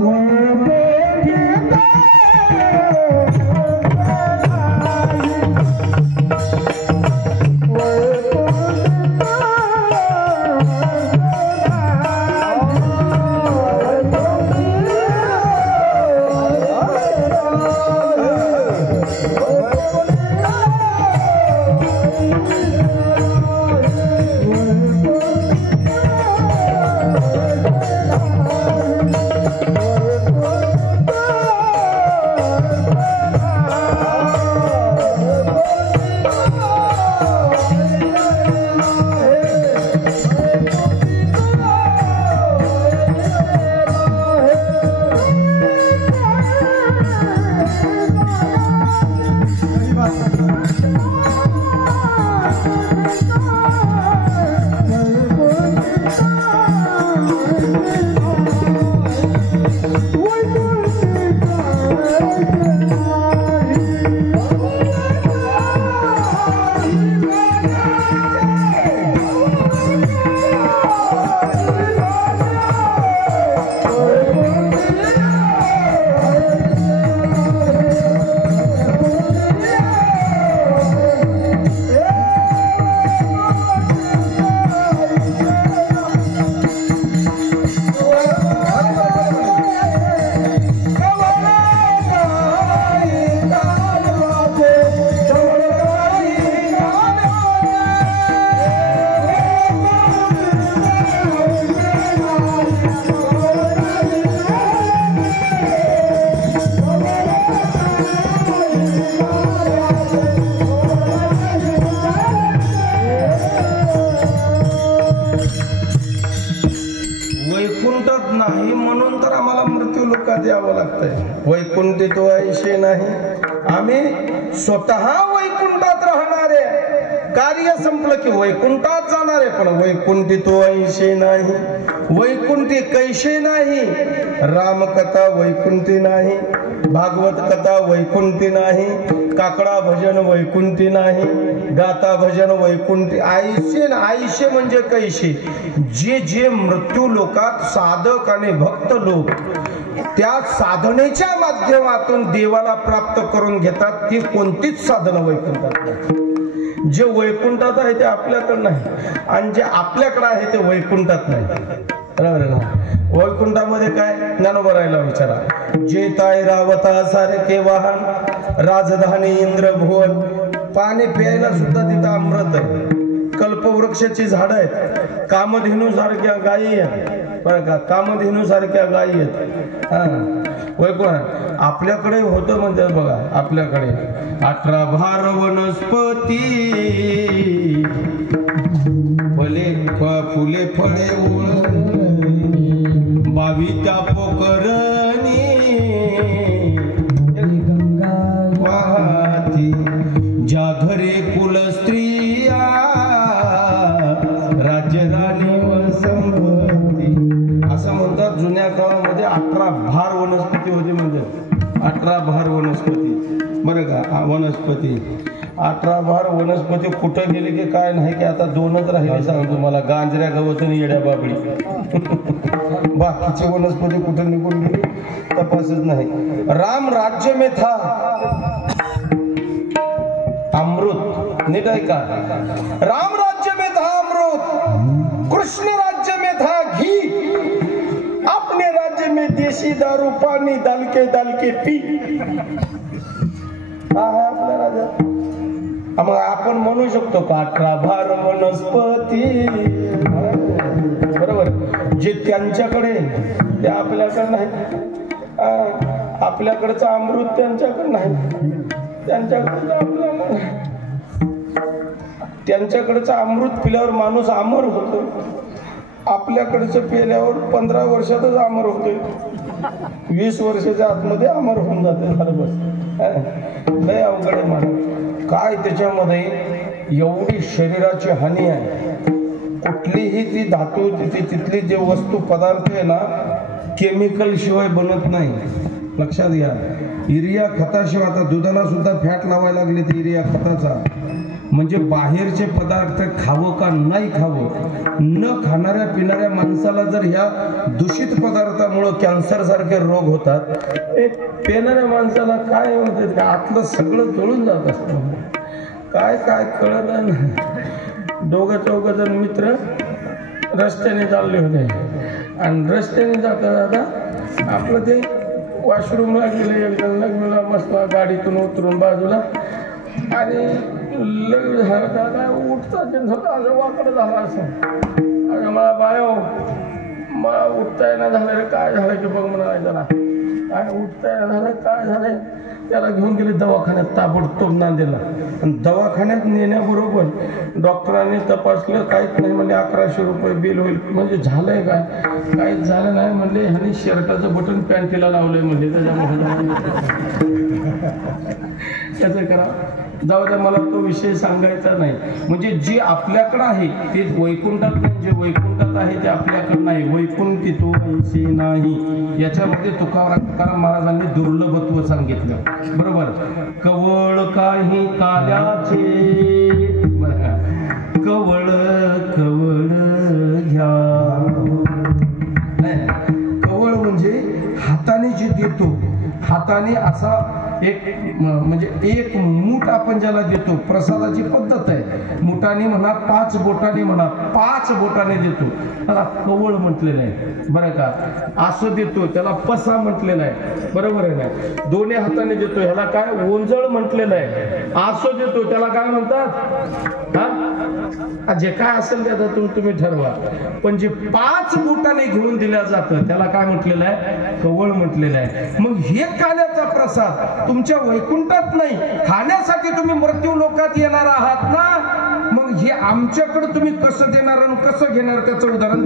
वैकुंठी तो ऐशे नाही. आम्ही स्वतः वैकुंठात राहणारे, कार्य संपलं की वैकुंठात जाणारे, पण वैकुंठी तो ऐशे नाही. वैकुंठी कैशे नाही. रामकथा वैकुंठी नाही, भागवत कथा वैकुंठी नाही, काकडा भजन वैकुंठी नाही, गाता भजन वैकुंठी. आईशे आईशे म्हणजे कैशे. जे जे मृत्यू लोकात साधक आणि भक्त लोक त्या साधनेच्या माध्यमातून देवाला प्राप्त करून घेतात ती कोणतीच साधनं वैकुंठात नाही. जे वैकुंठात आहे ते आपल्याकडे नाही आणि जे आपल्याकडे आहे ते वैकुंठात नाही. बरोबर ना? वैकुंठामध्ये काय ज्ञानोबरायला विचारा. जे ताय रावता सारखे वाहन, राजधानी इंद्रभुवन. पाणी प्यायला सुद्धा तिथं अमृत आहे. कल्पवृक्षाची झाडं आहेत, कामधेनू सारख्या गायी आहेत. बरं का, कामधेनू सारख्या गायी आहेत. हा वैकुंठ आपल्याकडे होतं म्हणतात बघा, आपल्याकडे 18 भार वनस्पती फुले फळे 22 त्या पोकरणी वाहती ज्या घरे कुल स्त्रिया राज्यराणी व संपत्ती. असं म्हणतात जुन्या काळामध्ये 18 भार वनस्पती होती. म्हणजे 18 भार वनस्पती, बरं का. वनस्पती 18 भार वनस्पती कुठं गेले की काय नाही की आता 2च राहिले सांगतो तुम्हाला, गांजऱ्या गवत आणि येड्या बाबळी. बाकीची वनस्पती कुठं निघून गेली तपासच नाही. राम राज्य में था अमृत, नीट आहे का. राम राज्य में था अमृत, कृष्ण राज्य में था घी, अपने राज्य में देशी दारू पानी डाल के पी. हा आहे आपल्या राज्यात. मग आपण म्हणू शकतो का 18 भार वनस्पती, बरोबर. जे त्यांच्याकडे ते आपल्याकडे नाही. आपल्याकडचं अमृत त्यांच्याकडे नाही, त्यांच्याकडचं आपल्याकडे. त्यांच्याकडचं अमृत पिल्यावर माणूस अमर होतो, आपल्याकडचं पिल्यावर 15 वर्षातच अमर होतोय, 20 वर्षाच्या आतमध्ये अमर होऊन जाते. झालं बस. लय अवघड आहे माणूस. काय त्याच्यामध्ये एवढी शरीराची हानी आहे. कुठलीही ती धातू तिथली जे वस्तू पदार्थ आहे ना, केमिकल शिवाय बनत नाही. लक्षात घ्या. युरिया खताशिवाय, आता दुधाला सुद्धा फॅट लावायला लागले ते युरिया खताचा. म्हणजे बाहेरचे पदार्थ खावं का नाही खावं, न खाणाऱ्या पिणाऱ्या माणसाला जर ह्या दूषित पदार्थामुळं कॅन्सर सारखे रोग होतात, पिणाऱ्या माणसाला काय होतं, आतलं सगळं जळून जात असतं. काय काय कळत नाही. 2-4 मित्र रस्त्याने चालले होते आणि रस्त्याने जाता जाता आपलं ते वॉशरूमला गेले. एक जण लग्नाला मसला गाडीतून उतरून बाजूला आणि लग्न झालं उठता असं वाकडं झालं असं. अगं मला बायो मला उठता येणं झालं रे, काय झालं की बघ म्हणा जरा, काय उठता येणं झालं, काय झालं. त्याला घेऊन गेले दवाखान्यात, ताबडतोब नांदेला. आणि दवाखान्यात नेण्याबरोबर डॉक्टरांनी तपासलं, काहीच नाही म्हणजे 1100 रुपये बिल होईल. म्हणजे झालंय काय, काहीच झालं नाही म्हणले. ह्याने शर्टाचं बटन पॅन्टीला लावलंय म्हणजे, त्याच्यामुळे त्याचं करा. जाऊ द्या, मला तो विषय सांगायचा नाही. म्हणजे जे आपल्याकडं आहे ते वैकुंठात, जे वैकुंठात आहे ते आपल्याकडं नाही. वैकुंठी तो ऐसे नाही. याच्यामध्ये तुकाराम महाराजांनी दुर्लभत्व सांगितलं, बरोबर. कवळ काही काल्याचे, कवळ कवळ घ्या. कवळ म्हणजे हाताने जे देतो, हाताने असा एक म्हणजे एक मूठ आपण ज्याला देतो, प्रसादाची पद्धत आहे. मुठाने म्हणा, 5 बोटाने म्हणा, 5 बोटाने देतो, त्याला कवळ म्हटलेलं आहे, बरं का. असं देतो त्याला पसा म्हटलेला आहे, बरोबर आहे ना. दोन्ही हाताने देतो ह्याला काय ओंजळ म्हटलेलं आहे. असं देतो त्याला काय म्हणतात, हा जे काय असेल ते आता तुम्ही ठरवा. पण जे 5 बोटाने घेऊन दिल्या जातं त्याला काय म्हटलेलं आहे, कवळ म्हटलेलं आहे. मग हे काल्याचा प्रसाद तुमच्या वैकुंठात नाही, खाण्यासाठी तुम्ही मृत्यू लोकात येणार आहात ना, मग हे आमच्याकडे तुम्ही कसं देणार आणि कसं घेणार त्याचं उदाहरण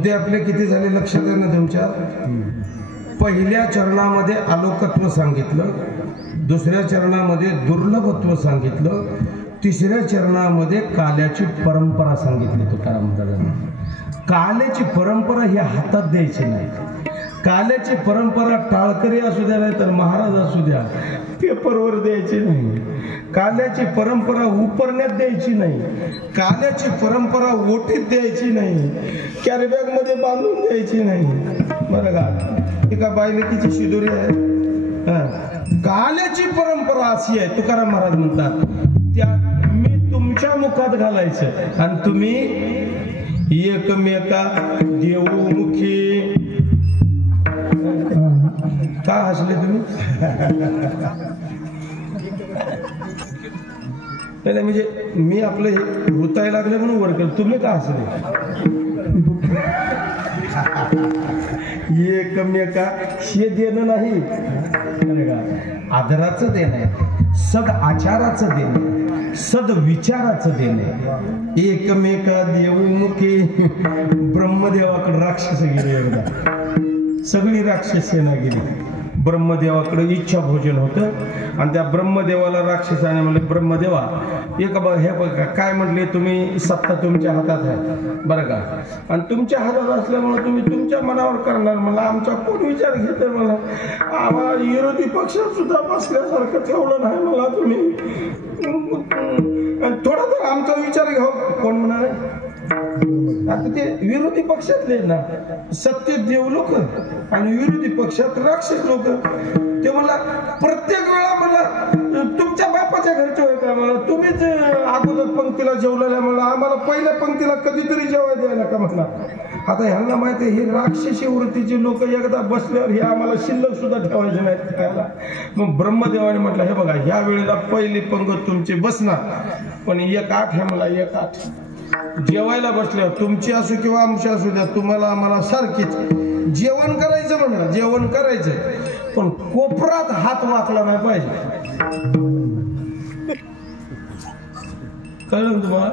मुद्दे आपले किती झाले लक्षात आहे ना तुमच्या? पहिल्या चरणामध्ये आलोकत्व सांगितलं, दुसऱ्या चरणामध्ये दुर्लभत्व सांगितलं, तिसऱ्या चरणामध्ये काल्याची परंपरा सांगितली तुकाराम महाराजांनी. काल्याची परंपरा ही हातात द्यायची नाही. काल्याची परंपरा टाळकरी असू द्या नाही तर महाराज असू द्या पेपरवर द्यायची नाही. काल्याची परंपरा उपरण्यात द्यायची नाही. काल्याची परंपरा ओटीत द्यायची नाही. कॅरीबॅग मध्ये बांधून द्यायची नाही. बरं का? एका बायलेकीची शिदोरी आहे. काल्याची परंपरा अशी आहे, तुकाराम महाराज म्हणतात त्या मी तुमच्या मुखात घालायचं आणि तुम्ही एकमेका देऊमुखी. का हसले तुम्ही? नाही म्हणजे मी आपलं रुतायला लागले म्हणून वर केलं, तुम्ही का हसले? एकमेका हे देणं नाही, आदराचं देणं आहे, सद आचाराचं देणं, सद विचाराचं देणं. एकमेका देऊमुखी. ब्रह्मदेवाकडे राक्षस गेले एकदा, सगळी राक्षस सेना गेली. ब्रह्मदेवाकडे इच्छा भोजन होतं आणि त्या ब्रह्मदेवाला राक्षसाने म्हणले, ब्रह्मदेवा एक हे बघा काय म्हटले, तुम्ही सत्ता तुमच्या हातात आहे बरं का, आणि तुमच्या हातात असल्यामुळे तुम्ही तुमच्या मनावर करणार. मला आमचा कोण विचार घेते? मला आम्हाला विरोधी पक्षात सुद्धा बसल्यासारखं ठेवलं नाही मला तुम्ही. थोडा तर आमचा विचार घ्या. कोण म्हणाले? आता ते विरोधी पक्षातले ना, सत्य देव लोक आणि विरोधी पक्षात राक्षस लोक. ते मला प्रत्येक वेळा मला तुमच्या बापाच्या घरचे होय का, मला तुम्हीच अगोदर पंक्तीला जेवलेल्या, मला आम्हाला पहिल्या पंक्तीला कधीतरी जेवायला द्यायला का म्हणला. आता ह्यांना माहिती आहे ही राक्षसी वृत्तीची लोक एकदा बसल्यावर हे आम्हाला शिल्लक सुद्धा ठेवायचे नाहीत खायला. मग ब्रह्मदेवाने म्हटलं, हे बघा ह्या वेळेला पहिली पंगत तुमची बसणार, पण एक आठ आहे मला, एक आठ. जेवायला बसल्यावर तुमची असो किंवा आमची असू द्या, तुम्हाला आम्हाला सारखीच जेवण करायचं. म्हणलं जेवण करायचं, पण कोपरात हात वाकला नाही पाहिजे. कळलं तुम्हाला?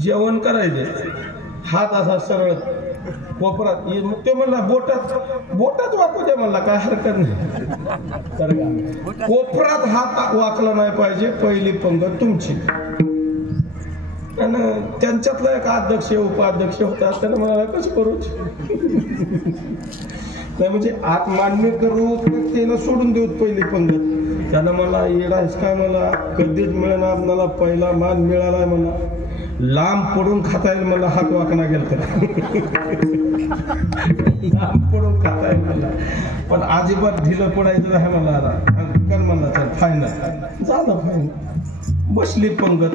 जेवण करायचे, हात असा सरळ कोपरात. ते म्हणला बोटात वाकू द्या, म्हणला काय हरकत नाही. कोपरात हात वाकला नाही पाहिजे. पहिली पंगत तुमची. त्यांच्यातला एक अध्यक्ष उपाध्यक्ष होता, त्याला म्हणाला कसं करू नाही म्हणजे आत मान्य करू त्याला सोडून देऊ पहिली पंगत. त्यानं मला येडायच काय, मला कधीच मिळणार, मला पहिला मान मिळाला, मला लांब पडून खाता येईल, मला हात वाकणा गेला तर लांब पडून खाता येईल मला, पण अजिबात ढिलं पडायचं नाही मला. कर म्हणला चल फायनल झालं. फायनल बसली पंगत.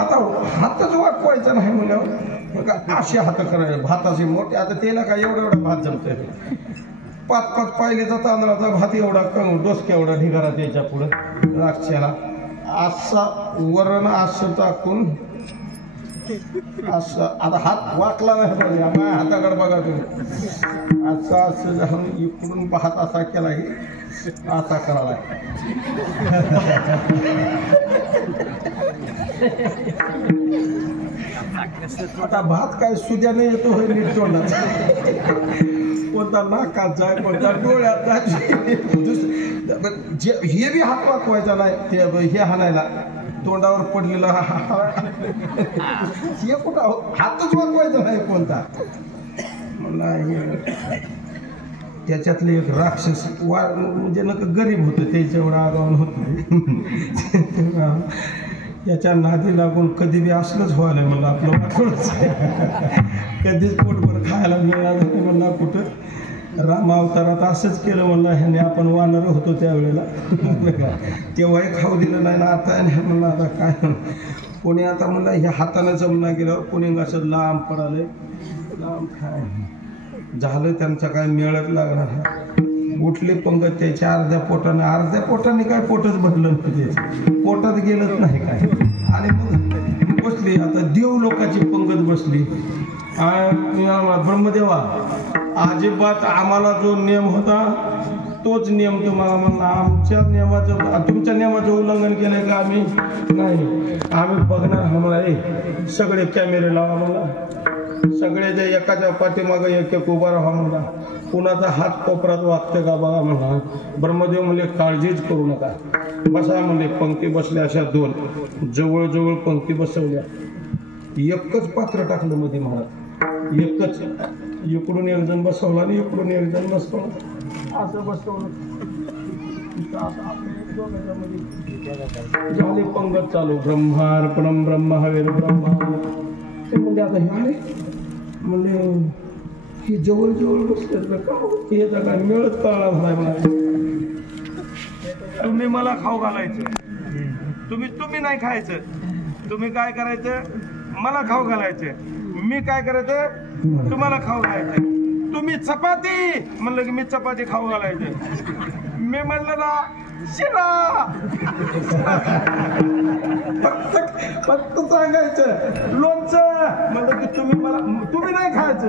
आता हातच वाकवायचा नाही म्हणल्यावर असे हात करायचे, भाताचे मोठे. आता त्याला काय एवढा भात जमतोय, 5-5 पायलीचा तांदळाचा भात एवढा डोसक्या एवढा ढिगारा त्याच्या पुढे राक्षाला असा वरण असं टाकून असं. आता हात वाकला नाही पाहिजे, माझ्या हाताकडे बघा तुम्ही. असं असं जाऊन इकडून हात असा केला की असा करायला. आता भात काय सुद्याने येतो होय नीट तोंडाचा, कोणता नाकात जाय, कोणता डोळ्यात जाय. हे बी हात वाकवायचा नाही, ते हे हाणायला तोंडावर पडलेला हे कुठं हातच वाकवायचा नाही कोणता. मला त्याच्यातले एक राक्षस म्हणजे नका गरीब होतं, त्याच्या एवढं आगाऊन होतं. याच्या नादी लागून कधी बी असलंच व्हायला मला आपलं वाटलंच. कधीच पोटभर खायला मिळालं नाही म्हणला. कुठं राम अवतारात असंच केलं म्हणलं ह्याने, आपण वानर होतो त्यावेळेला तेव्हाही खाऊ दिलं नाही ना. आता म्हणलं आता काय कोणी आता म्हणलं ह्या हाताने जमना गेल्यावर कोणी असं लांब पडाले, लांब खाय झालं. त्यांचा काय मेळच लागणार. उठले पंगत त्याच्या अर्ध्या पोटाने काय पोटच भरलं नाही, त्याच्या पोटात गेलंच नाही काय. आणि मग बसली. आता देव लोकांची पंगत बसली. ब्रह्मदेवा अजिबात आम्हाला जो नियम होता तोच नियम तुम्हाला म्हणला. आमच्या नियमाचं तुमच्या नियमाचं उल्लंघन केलंय का आम्ही? नाही, आम्ही बघणार. आम्हाला सगळे कॅमेरे लावा म्हणला, सगळे जे एकाच्या पाठीमागं एक एक उभा राहा म्हणला, कुणाचा हात कोपरात वागते का बघा म्हणला. ब्रह्मदेव म्हणले काळजीच करू नका, बसा म्हणले. पंक्ती बसल्या अशा 2 जवळजवळ पंक्ती बसवल्या. एकच पात्र टाकलं मध्ये महाराज, एकच. इकडून एक जण बसवला आणि इकडून एक जण बसवला, असं बसवलं. झाले पंगत चालू. ब्रह्मार्पणम ब्रह्म हवेर ब्रह्मा. ते म्हणजे आता हे म्हणजे ही जवळ बसले का हे जागा मिळत कळला म्हणा. तुम्ही मला खाऊ घालायचं, तुम्ही नाही खायचं. तुम्ही काय करायचं? मला खाऊ घालायचं. मी काय करायचं? तुम्हाला खाऊ घालायचं. तुम्ही चपाती म्हणलं की मी चपाती खाऊ घालायचं. मी म्हणलं ना शिरा, फक्त सांगायचं. लोणचं म्हणलं की तुम्ही नाही खायचं,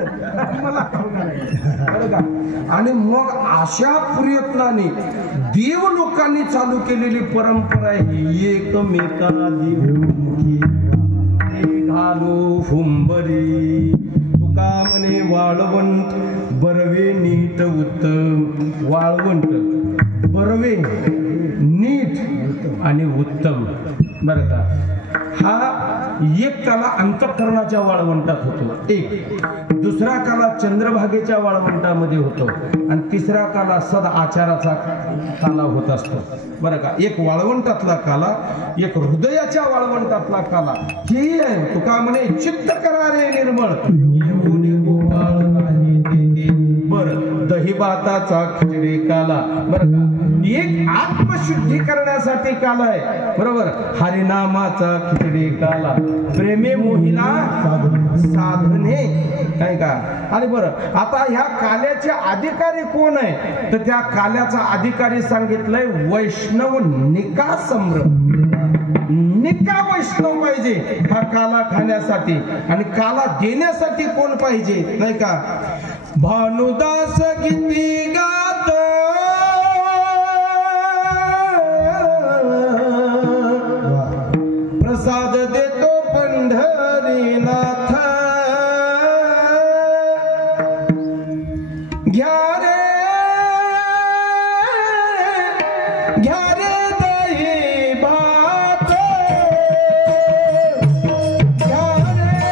मला खाऊ घालायचं. बरं का? आणि मग अशा प्रयत्नाने देव लोकांनी चालू केलेली परंपरा ही एकमेकाला देव घालू हुंबरी. तुका म्हणे वाळवंट बरवे नीट उत्तम. वाळवंट बरवे नीट आणि उत्तम. बरं का? हा एक काला अंतःकरणाच्या वाळवंटात होतो, एक. दुसरा काला चंद्रभागेच्या वाळवंटामध्ये होतो आणि तिसरा काला सद आचाराचा काला होत असतो. बरं का? एक वाळवंटातला काला, एक हृदयाच्या वाळवंटातला काला. हेही आहे. तुका म्हणे चित्त करारे निर्मळ गोपाळ नाही तेथे. बरं, दही भाताचा खिचडी काला. बरं का? एक आत्मशुद्धी करण्यासाठी काला आहे, बरोबर. हरिनामाचा खिचडी काला. प्रेमे मोहिला साधने, काय का? आणि बरं, आता ह्या काल्याचे अधिकारी कोण आहे? तर त्या काल्याचा अधिकारी सांगितलंय वैष्णव निका सम्रम. निका वैष्णव पाहिजे हा काला खाण्यासाठी. आणि काला देण्यासाठी कोण पाहिजे? नाही का? भानुदास गीती गात प्रसाद देतो पंढरीनाथ. घ्या रे दही भात, घ्या रे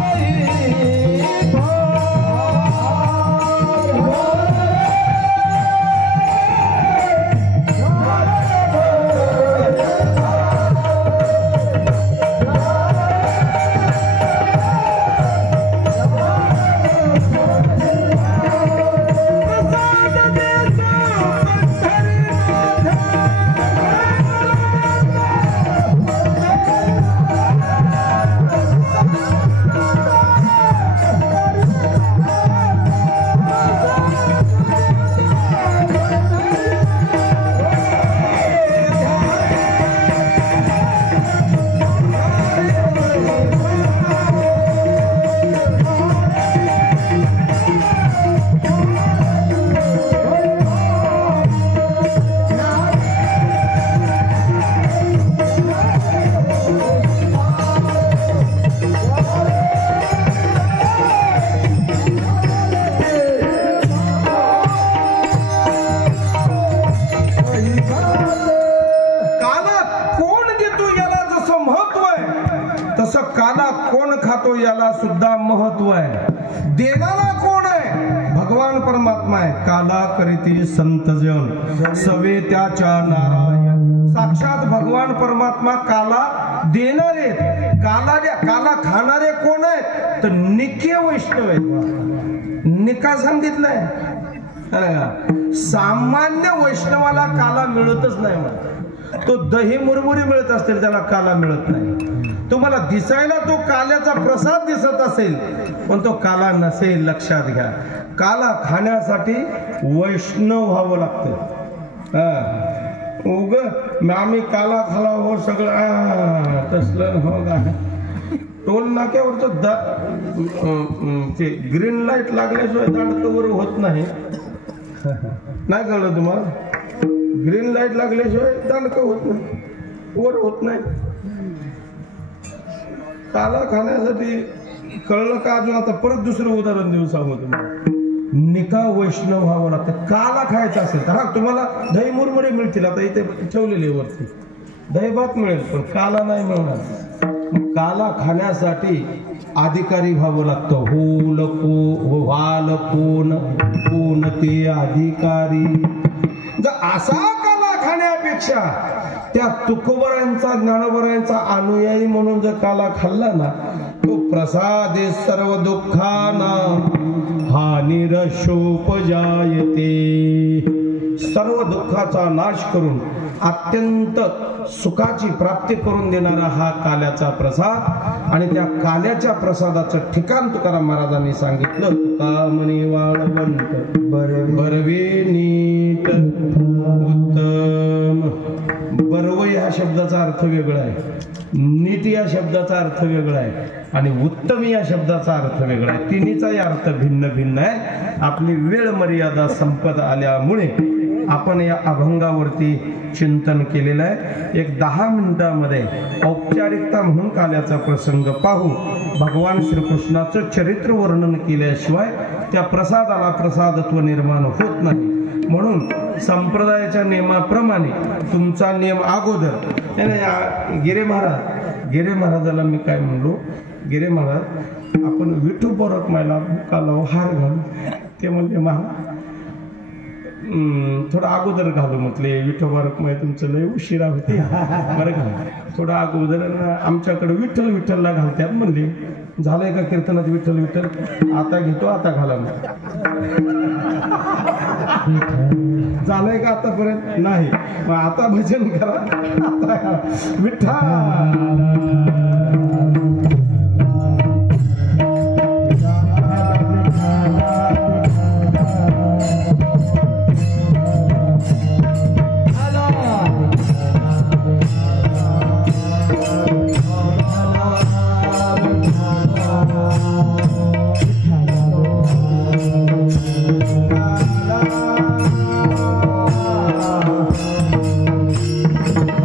दही भात. खातो याला सुद्धा महत्व आहे. देणारा कोण आहे? भगवान परमात्मा आहे. काला करीती संत जन सवे त्याच्या नारायण. साक्षात भगवान परमात्मा काला देणारे, काला खाणारे कोण आहेत? तर निके वैष्णव आहेत. निका सांगितलंय. सामान्य वैष्णवाला काला मिळतच नाही. तो दही मुरमुरी मिळत असतील, त्याला काला मिळत नाही. तुम्हाला दिसायला तो काल्याचा प्रसाद दिसत असेल, पण तो काला नसेल. लक्षात घ्या. काला खाण्यासाठी वैष्णव व्हावं लागतं. उग आम्ही काला खाला हो सगळं तसलं हो का? टोल नाक्यावरचं ते ग्रीन लाईट लागल्याशिवाय दांडकं वर होत नाही. नाही कळलं तुम्हाला? ग्रीन लाईट लागल्याशिवाय दांडकं होत नाही, वर होत नाही. काला खाण्यासाठी कळलं का? अजून आता परत दुसरं उदाहरण देऊन सांगू तुम्हाला. निका वैष्णव व्हावं लागतं. काला खायचा असेल तर तुम्हाला दही मुरमुरे मिळतील, आता इथे ठेवलेले वरती दही भात मिळेल, पण काला नाही मिळणार. काला खाण्यासाठी अधिकारी व्हावं लागतं. होल को व्हाल कोण, कोण ते अधिकारी. जर असा काला खाण्यापेक्षा त्या तुकोबरायांचा ज्ञानोबरायांचा अनुयायी म्हणून जर काला खाल्ला ना, तो प्रसादे सर्व दुःखाना हानिरशोपजायते. सर्व दुःखाचा नाश करून अत्यंत सुखाची प्राप्ती करून देणारा हा काल्याचा प्रसाद. आणि त्या काल्याच्या प्रसादाचं ठिकाण तुकाराम महाराजांनी सांगितलं. तुका म्हणे वाळवंत बरवे नीट उत्तम. बरव या शब्दाचा अर्थ वेगळा आहे, नीट या शब्दाचा अर्थ वेगळा आहे, आणि उत्तम या शब्दाचा अर्थ वेगळा आहे. तिन्हीचाही अर्थ भिन्न भिन्न आहे. आपली वेळ मर्यादा संपत आल्यामुळे आपण या अभंगावरती चिंतन केलेलं आहे. एक 10 मिनिटांमध्ये औपचारिकता म्हणून काल्याचा प्रसंग पाहू. भगवान श्रीकृष्णाचं चरित्र वर्णन केल्याशिवाय त्या प्रसादाला प्रसादत्व निर्माण होत नाही. म्हणून संप्रदायाच्या नियमाप्रमाणे तुमचा नियम अगोदर गिरे महाराजाला मी काय म्हणलो, गिरे महाराज आपण विठू बरक मायला काला हार घालू. ते म्हणले महाराज थोडं अगोदर घालू. म्हटले विठोबारक माय तुमचं लय उशिरा होते बरं का, थोडं अगोदर. आमच्याकडे विठ्ठल विठ्ठलला घालतात म्हणले. झालंय का कीर्तनात विठ्ठल विठ्ठल? आता घेतो, आता घाला. झालंय का आतापर्यंत? नाही. मग आता भजन करा, आता विठ्ठल.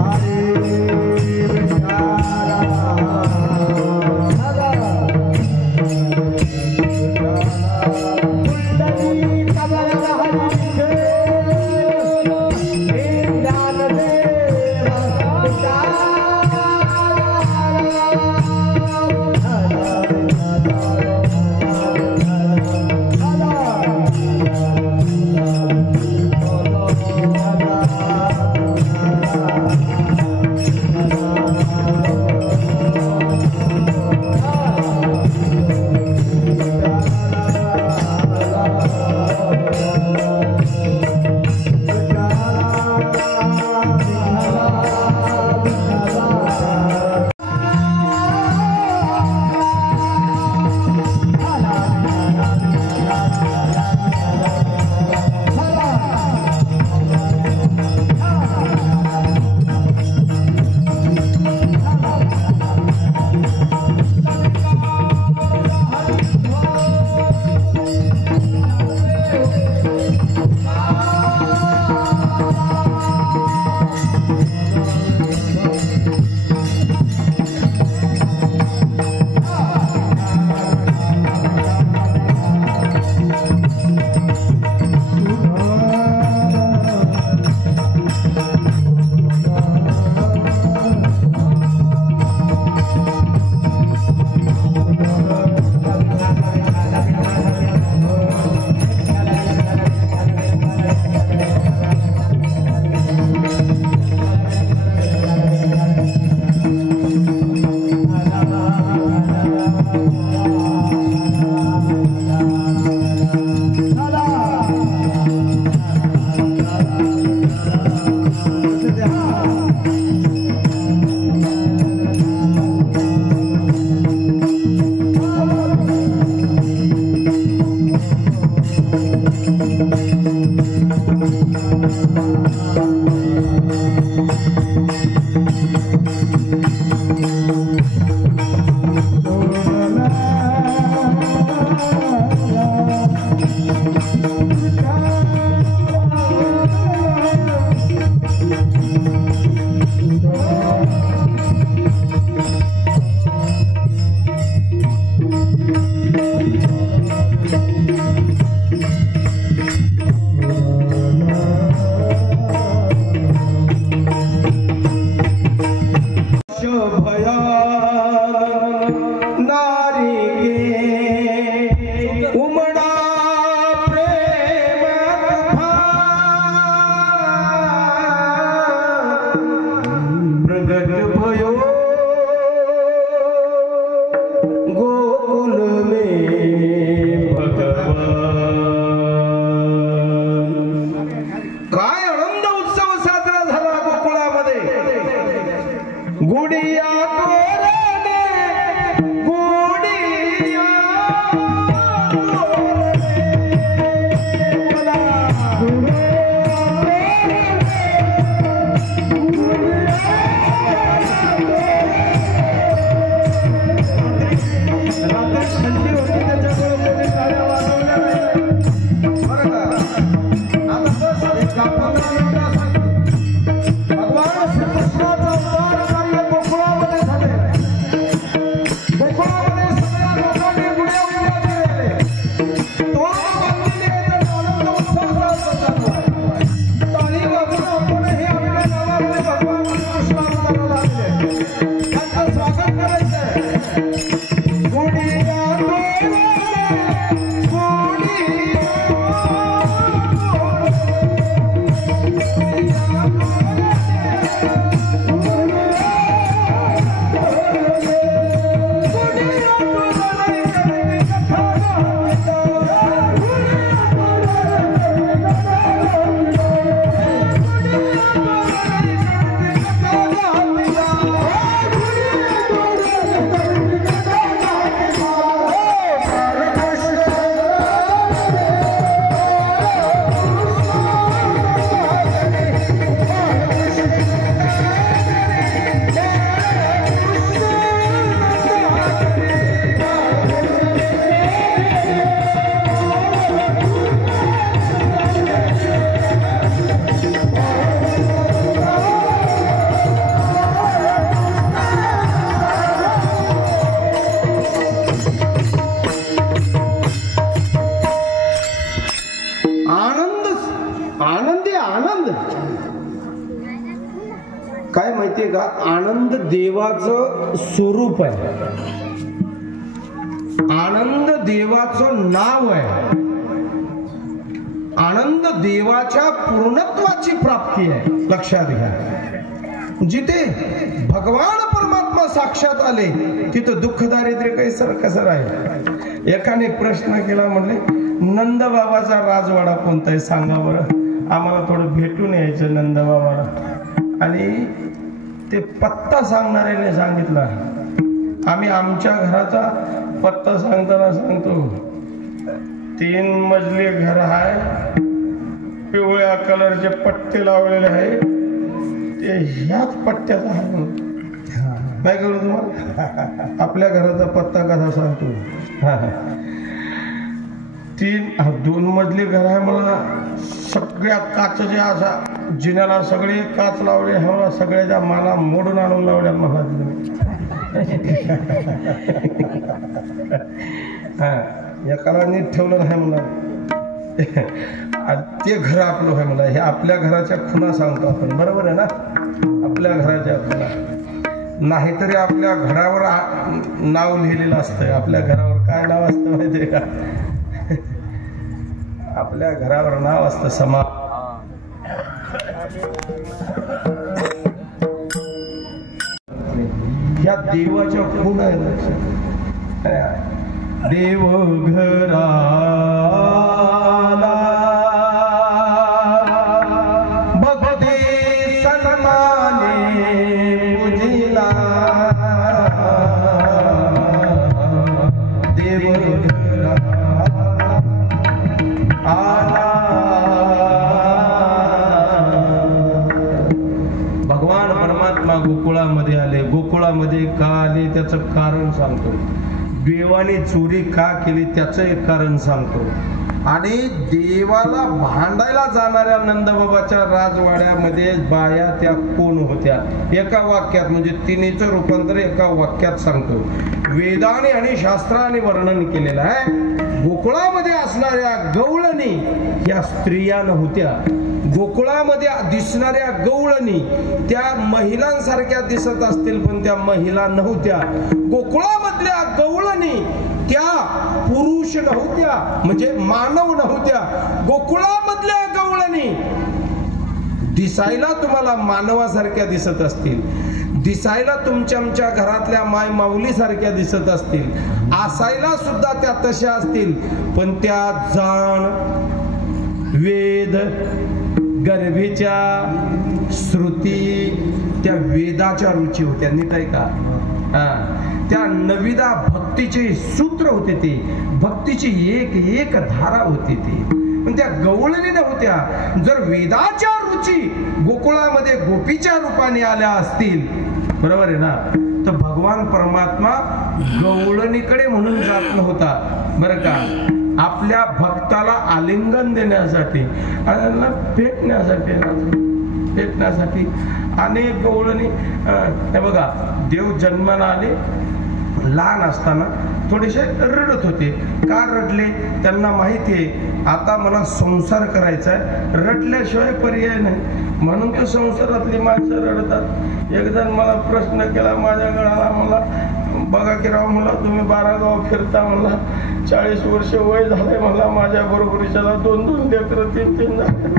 हरे काय माहितीये का, आनंद देवाचं स्वरूप आहे, आनंद देवाचं नाव आहे, आनंद देवाच्या पूर्णत्वाची प्राप्ती आहे. लक्षात घ्या, जिथे भगवान परमात्मा साक्षात आले तिथं दुःख दारिद्र्य कसं राहील. एकाने प्रश्न केला, म्हणले नंद बाबाचा राजवाडा कोणता आहे सांगा बरं, आम्हाला थोडं भेटून यायचं नंद बाबाला. आणि ते पत्ता सांगणाऱ्याने सांगितला, आम्ही आमच्या घराचा पत्ता सांगताना सांगतो, 3 मजली घर आहे, पिवळ्या कलरचे पट्टे लावलेले आहे, ते ह्याच पट्ट्याचा आहे. काय करू तुम्हाला, आपल्या घराचा पत्ता कसा सांगतो. 2 मजली घर आहे, मला सगळ्या काचेच्या असा जिन्याला सगळे काच लावले, मला सगळ्याच्या माला मोडून आणून लावल्या मला. एकाला नीट ठेवलं नाही मला, ते घर आपलं आहे मला. हे आपल्या घराच्या खुणा सांगतो आपण, बरोबर आहे ना, आपल्या घराच्या खुणा. नाहीतरी आपल्या घरावर नाव लिहिलेलं असतं. आपल्या घरावर काय नाव असतं माहितीये का, आपल्या घरावर नाव असतं समा. या देवाच्या खूण आहे. देव घराला भक्ती सन्माने पूजिला, देव घराला आला. भगवान परमात्मा गोकुळामध्ये आले. गोकुळामध्ये का आले त्याचं कारण सांगतो. देवाने चोरी का केली त्याचं एक कारण सांगतो. आणि देवाला भांडायला जाणाऱ्या नंदबाबाच्या राजवाड्यामध्ये बाया त्या कोण होत्या, एका वाक्यात, म्हणजे तिन्हीचं रूपांतर एका वाक्यात सांगतो. वेदाने आणि शास्त्राने वर्णन केलेलं आहे. गोकुळामध्ये असणाऱ्या गवळणी या स्त्रिया नव्हत्या. गोकुळामध्ये दिसणाऱ्या गवळणी त्या महिलांसारख्या दिसत असतील, पण त्या महिला नव्हत्या. गोकुळामधल्या गवळणी त्या पुरुष नव्हत्या, म्हणजे मानव नव्हत्या. गोकुळामधल्या गवळणी दिसायला तुम्हाला मानवासारख्या दिसत असतील, दिसायला तुमच्या घरातल्या माय माऊली सारख्या दिसत असतील, असायला सुद्धा त्या तशा असतील, पण त्या जाण, वेद, गर्भेच्या श्रुती त्या वेदाच्या रुची होत्या. नीट आहे का, त्या नविदा भक्तीचे सूत्र होते, ते भक्तीची एक धारा होती ती. पण त्या गवळणी नव्हत्या. जर वेदाच्या रुची गोकुळामध्ये गोपीच्या रूपाने आल्या असतील, बरोबर आहे ना, तर भगवान परमात्मा गवळणीकडे म्हणून जात नव्हता, बरं का. आपल्या भक्ताला आलिंगन देण्यासाठी, पेटण्यासाठी अनेक गवळणी. हे बघा, देव जन्माला आले, लहान असताना थोडेसे रडत होते. का रडले, त्यांना माहिती आहे आता मला संसार करायचा आहे, रडल्याशिवाय पर्याय नाही, म्हणून तर संसारातली माणसं रडतात. एक जण मला प्रश्न केला माझ्या गळाला, मला बघा बारकेराव मला तुम्ही 12 गाव फिरता मला 40 वर्ष वय झालंय मला माझ्या बरोबरीच्या 2 लेकरं 3 झाले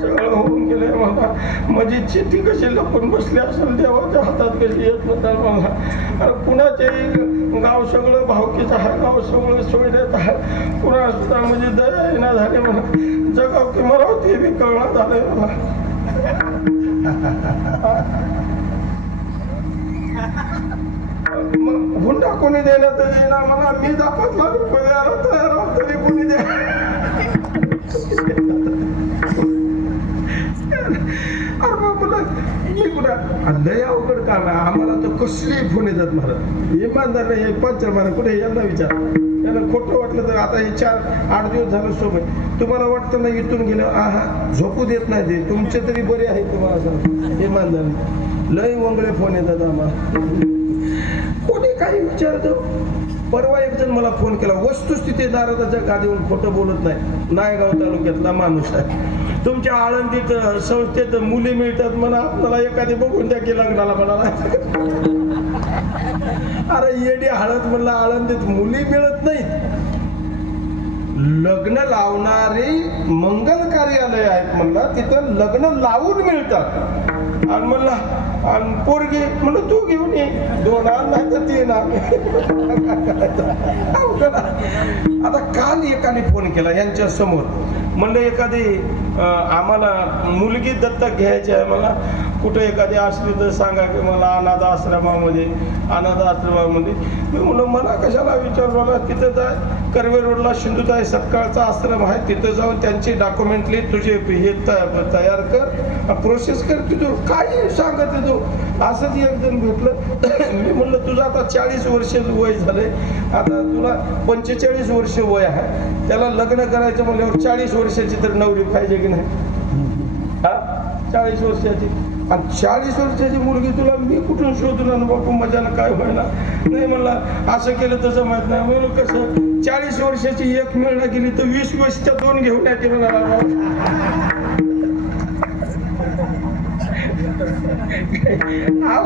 सगळं होऊन गेलंय मला माझी चिठ्ठी कशी लपून बसली असेल देवाच्या हातात कशी येत नसेल मला अरे कुणाच्याही गाव सगळं भावकीचं आहे गाव सगळं सोय देत आहे कुणा सुद्धा म्हणजे दया येणा झाले मला जगाव की मराव ते बी कळणार झालंय मला मग हुंडा कोणी देण्यात येईना मला मी 10 लाख रुपये द्यायला तयार आहोत तरी कोणी द्या अरे बाबा मी कुठं लय अवघड काम आहे आम्हाला तर कसले फोन येतात मला इमानदार नाही पंचर मला कुठे यांना विचार त्यांना खोटं वाटलं तर आता हे 4-8 दिवस झालं सोबत तुम्हाला वाटतं ना इथून गेलं आहा झोपू देत नाही ते तुमचे तरी बरे आहे तुम्हाला असं इमानदार लय वंगळे फोन येतात आम्हाला कोणी काही विचारतो परवा एक जण मला फोन केला वस्तुस्थिती दाराच्या गादीवरून खोटं बोलत नाही नायगाव तालुक्यातला माणूस आहे तुमच्या आळंदीत संस्थेत मुली मिळतात म्हणा आपल्याला एखादी बघून द्या की लग्नाला म्हणाला अरे येडी हळद म्हणला आळंदीत मुली मिळत नाहीत लग्न लावणारी मंगल कार्यालय आहेत म्हणला तिथं लग्न लावून मिळतात आणि म्हणला आणि पोरगी म्हणून तू घेऊन ये 2 आण नाही तर 3 आण आता काल एकाने फोन केला यांच्या समोर म्हणलं एखादी आम्हाला मुलगी दत्तक घ्यायची आहे मला कुठे एखादी असली तर सांगा की मला अनाथ आश्रमामध्ये मी म्हणलं मला कशाला विचार मला तिथं जाय कर्वे रोडला सिंधुताई सत्काळचा आश्रम आहे तिथं जाऊन त्यांची डॉक्युमेंटली तुझे हे तयार कर प्रोसेस कर तिथं काही सांगत तू असंच एक जण भेटलं मी म्हणलं तुझं आता 40 वर्ष वय झालंय आता तुला 45 वर्ष वय आहे त्याला लग्न करायचं म्हणल्यावर 40 वर्षाची तर नवरी पाहिजे की नाही हा 40 वर्षाची आणि 40 वर्षाची मुलगी तुला मी कुठून शोधून आणि बापू मजाला काय व्हायला नाही म्हणला असं केलं तसं माहित नाही म्हणून कसं 40 वर्षाची एक मिळणं गेली तर 20 वर्षाच्या 2 घेऊन या केलं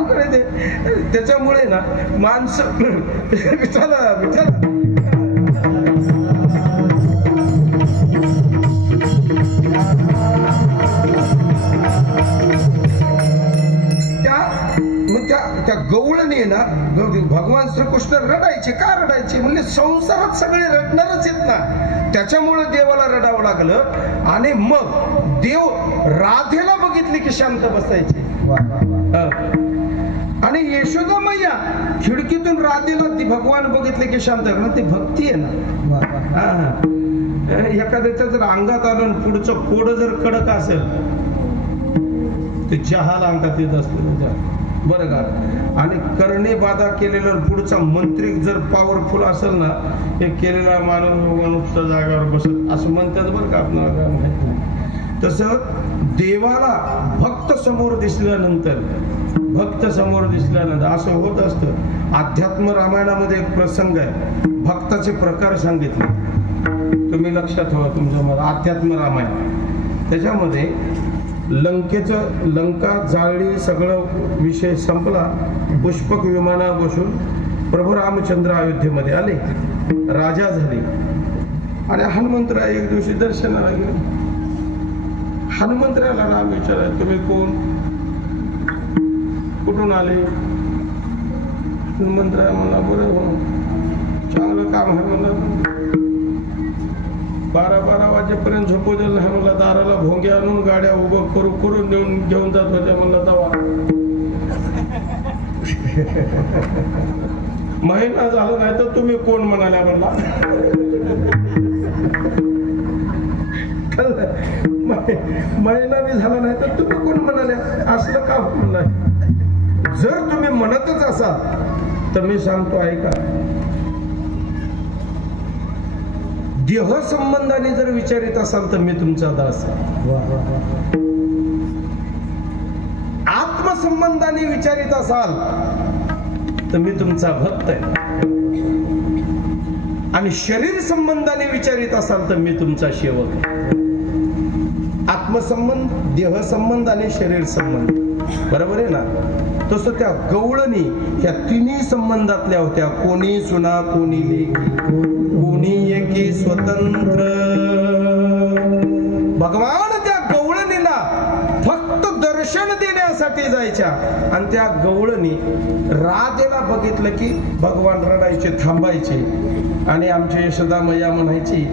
करायचे त्याच्यामुळे ना माणसं विचारा त्या गवळणी ना भगवान श्रीकृष्ण रडायचे का रडायचे म्हणजे संसारात सगळे रडणारच आहेत ना त्याच्यामुळे देवाला रडावं लागलं आणि मग देव राधेला बघितली की शांत बसायचे आणि यशोदा मैया खिडकीतून राधेला भगवान बघितले की शांत ते भक्ती आहे ना एखाद्याच्या जर अंगात आलं पुढचं कोड जर कडक असेल ते जहाल अंगात येत असतो बरं का आणि करणे बाधा केलेलं पुढचा मंत्री जर पॉवरफुल असेल ना हे केलेला माणूस जागेवर बसत असं म्हणतात बरं का आपल्याला माहित नाही तसं देवाला भक्त समोर दिसल्यानंतर असं होत असतं अध्यात्म रामायणामध्ये एक प्रसंग आहे भक्ताचे प्रकार सांगितले तुम्ही लक्षात ठेवा तुमच्या मला अध्यात्म रामायण त्याच्यामध्ये लंका जाळली सगळं विषय संपला पुष्पक विमाना बसून प्रभू रामचंद्र अयोध्येमध्ये आले राजा झाले आणि हनुमंतराय एक दिवशी दर्शनाला गेले हनुमंतरायाला नाव विचारलं तुम्ही कोण कुठून आले हनुमंतराय म्हणला बरं चांगलं काम आहे म्हणलं 12 वाजेपर्यंत झोपू दिलं नाही मला दाराला भोंगे आणून गाड्या उभं करून घेऊन जात होत्या म्हणलं दवा महिना झाला नाही तर तुम्ही कोण म्हणाल्या म्हणला महिना बी झाला नाही तर तुम्ही कोण म्हणाल्या असलं का म्हणलं जर तुम्ही म्हणतच असाल तर मी सांगतो ऐका देह संबंधाने जर विचारित असाल तर मी तुमचा दास आत्मसंबंधाने विचारित असाल तर मी तुमचा भक्त आहे आणि शरीर संबंधाने विचारित असाल तर मी तुमचा सेवक आहे आत्मसंबंध देह संबंध आणि शरीर संबंध बरोबर आहे ना. तसं त्या गवळणी ह्या तिन्ही संबंधातल्या होत्या. कोणी सुना, कोणी लेकी, कोणी एकी स्वतंत्र. भगवान त्या गवळणीला फक्त दर्शन देण्यासाठी जायच्या आणि त्या गवळणी राधेला बघितलं की भगवान रडायचे, थांबायचे आणि आमची यशोदा मैया म्हणायची,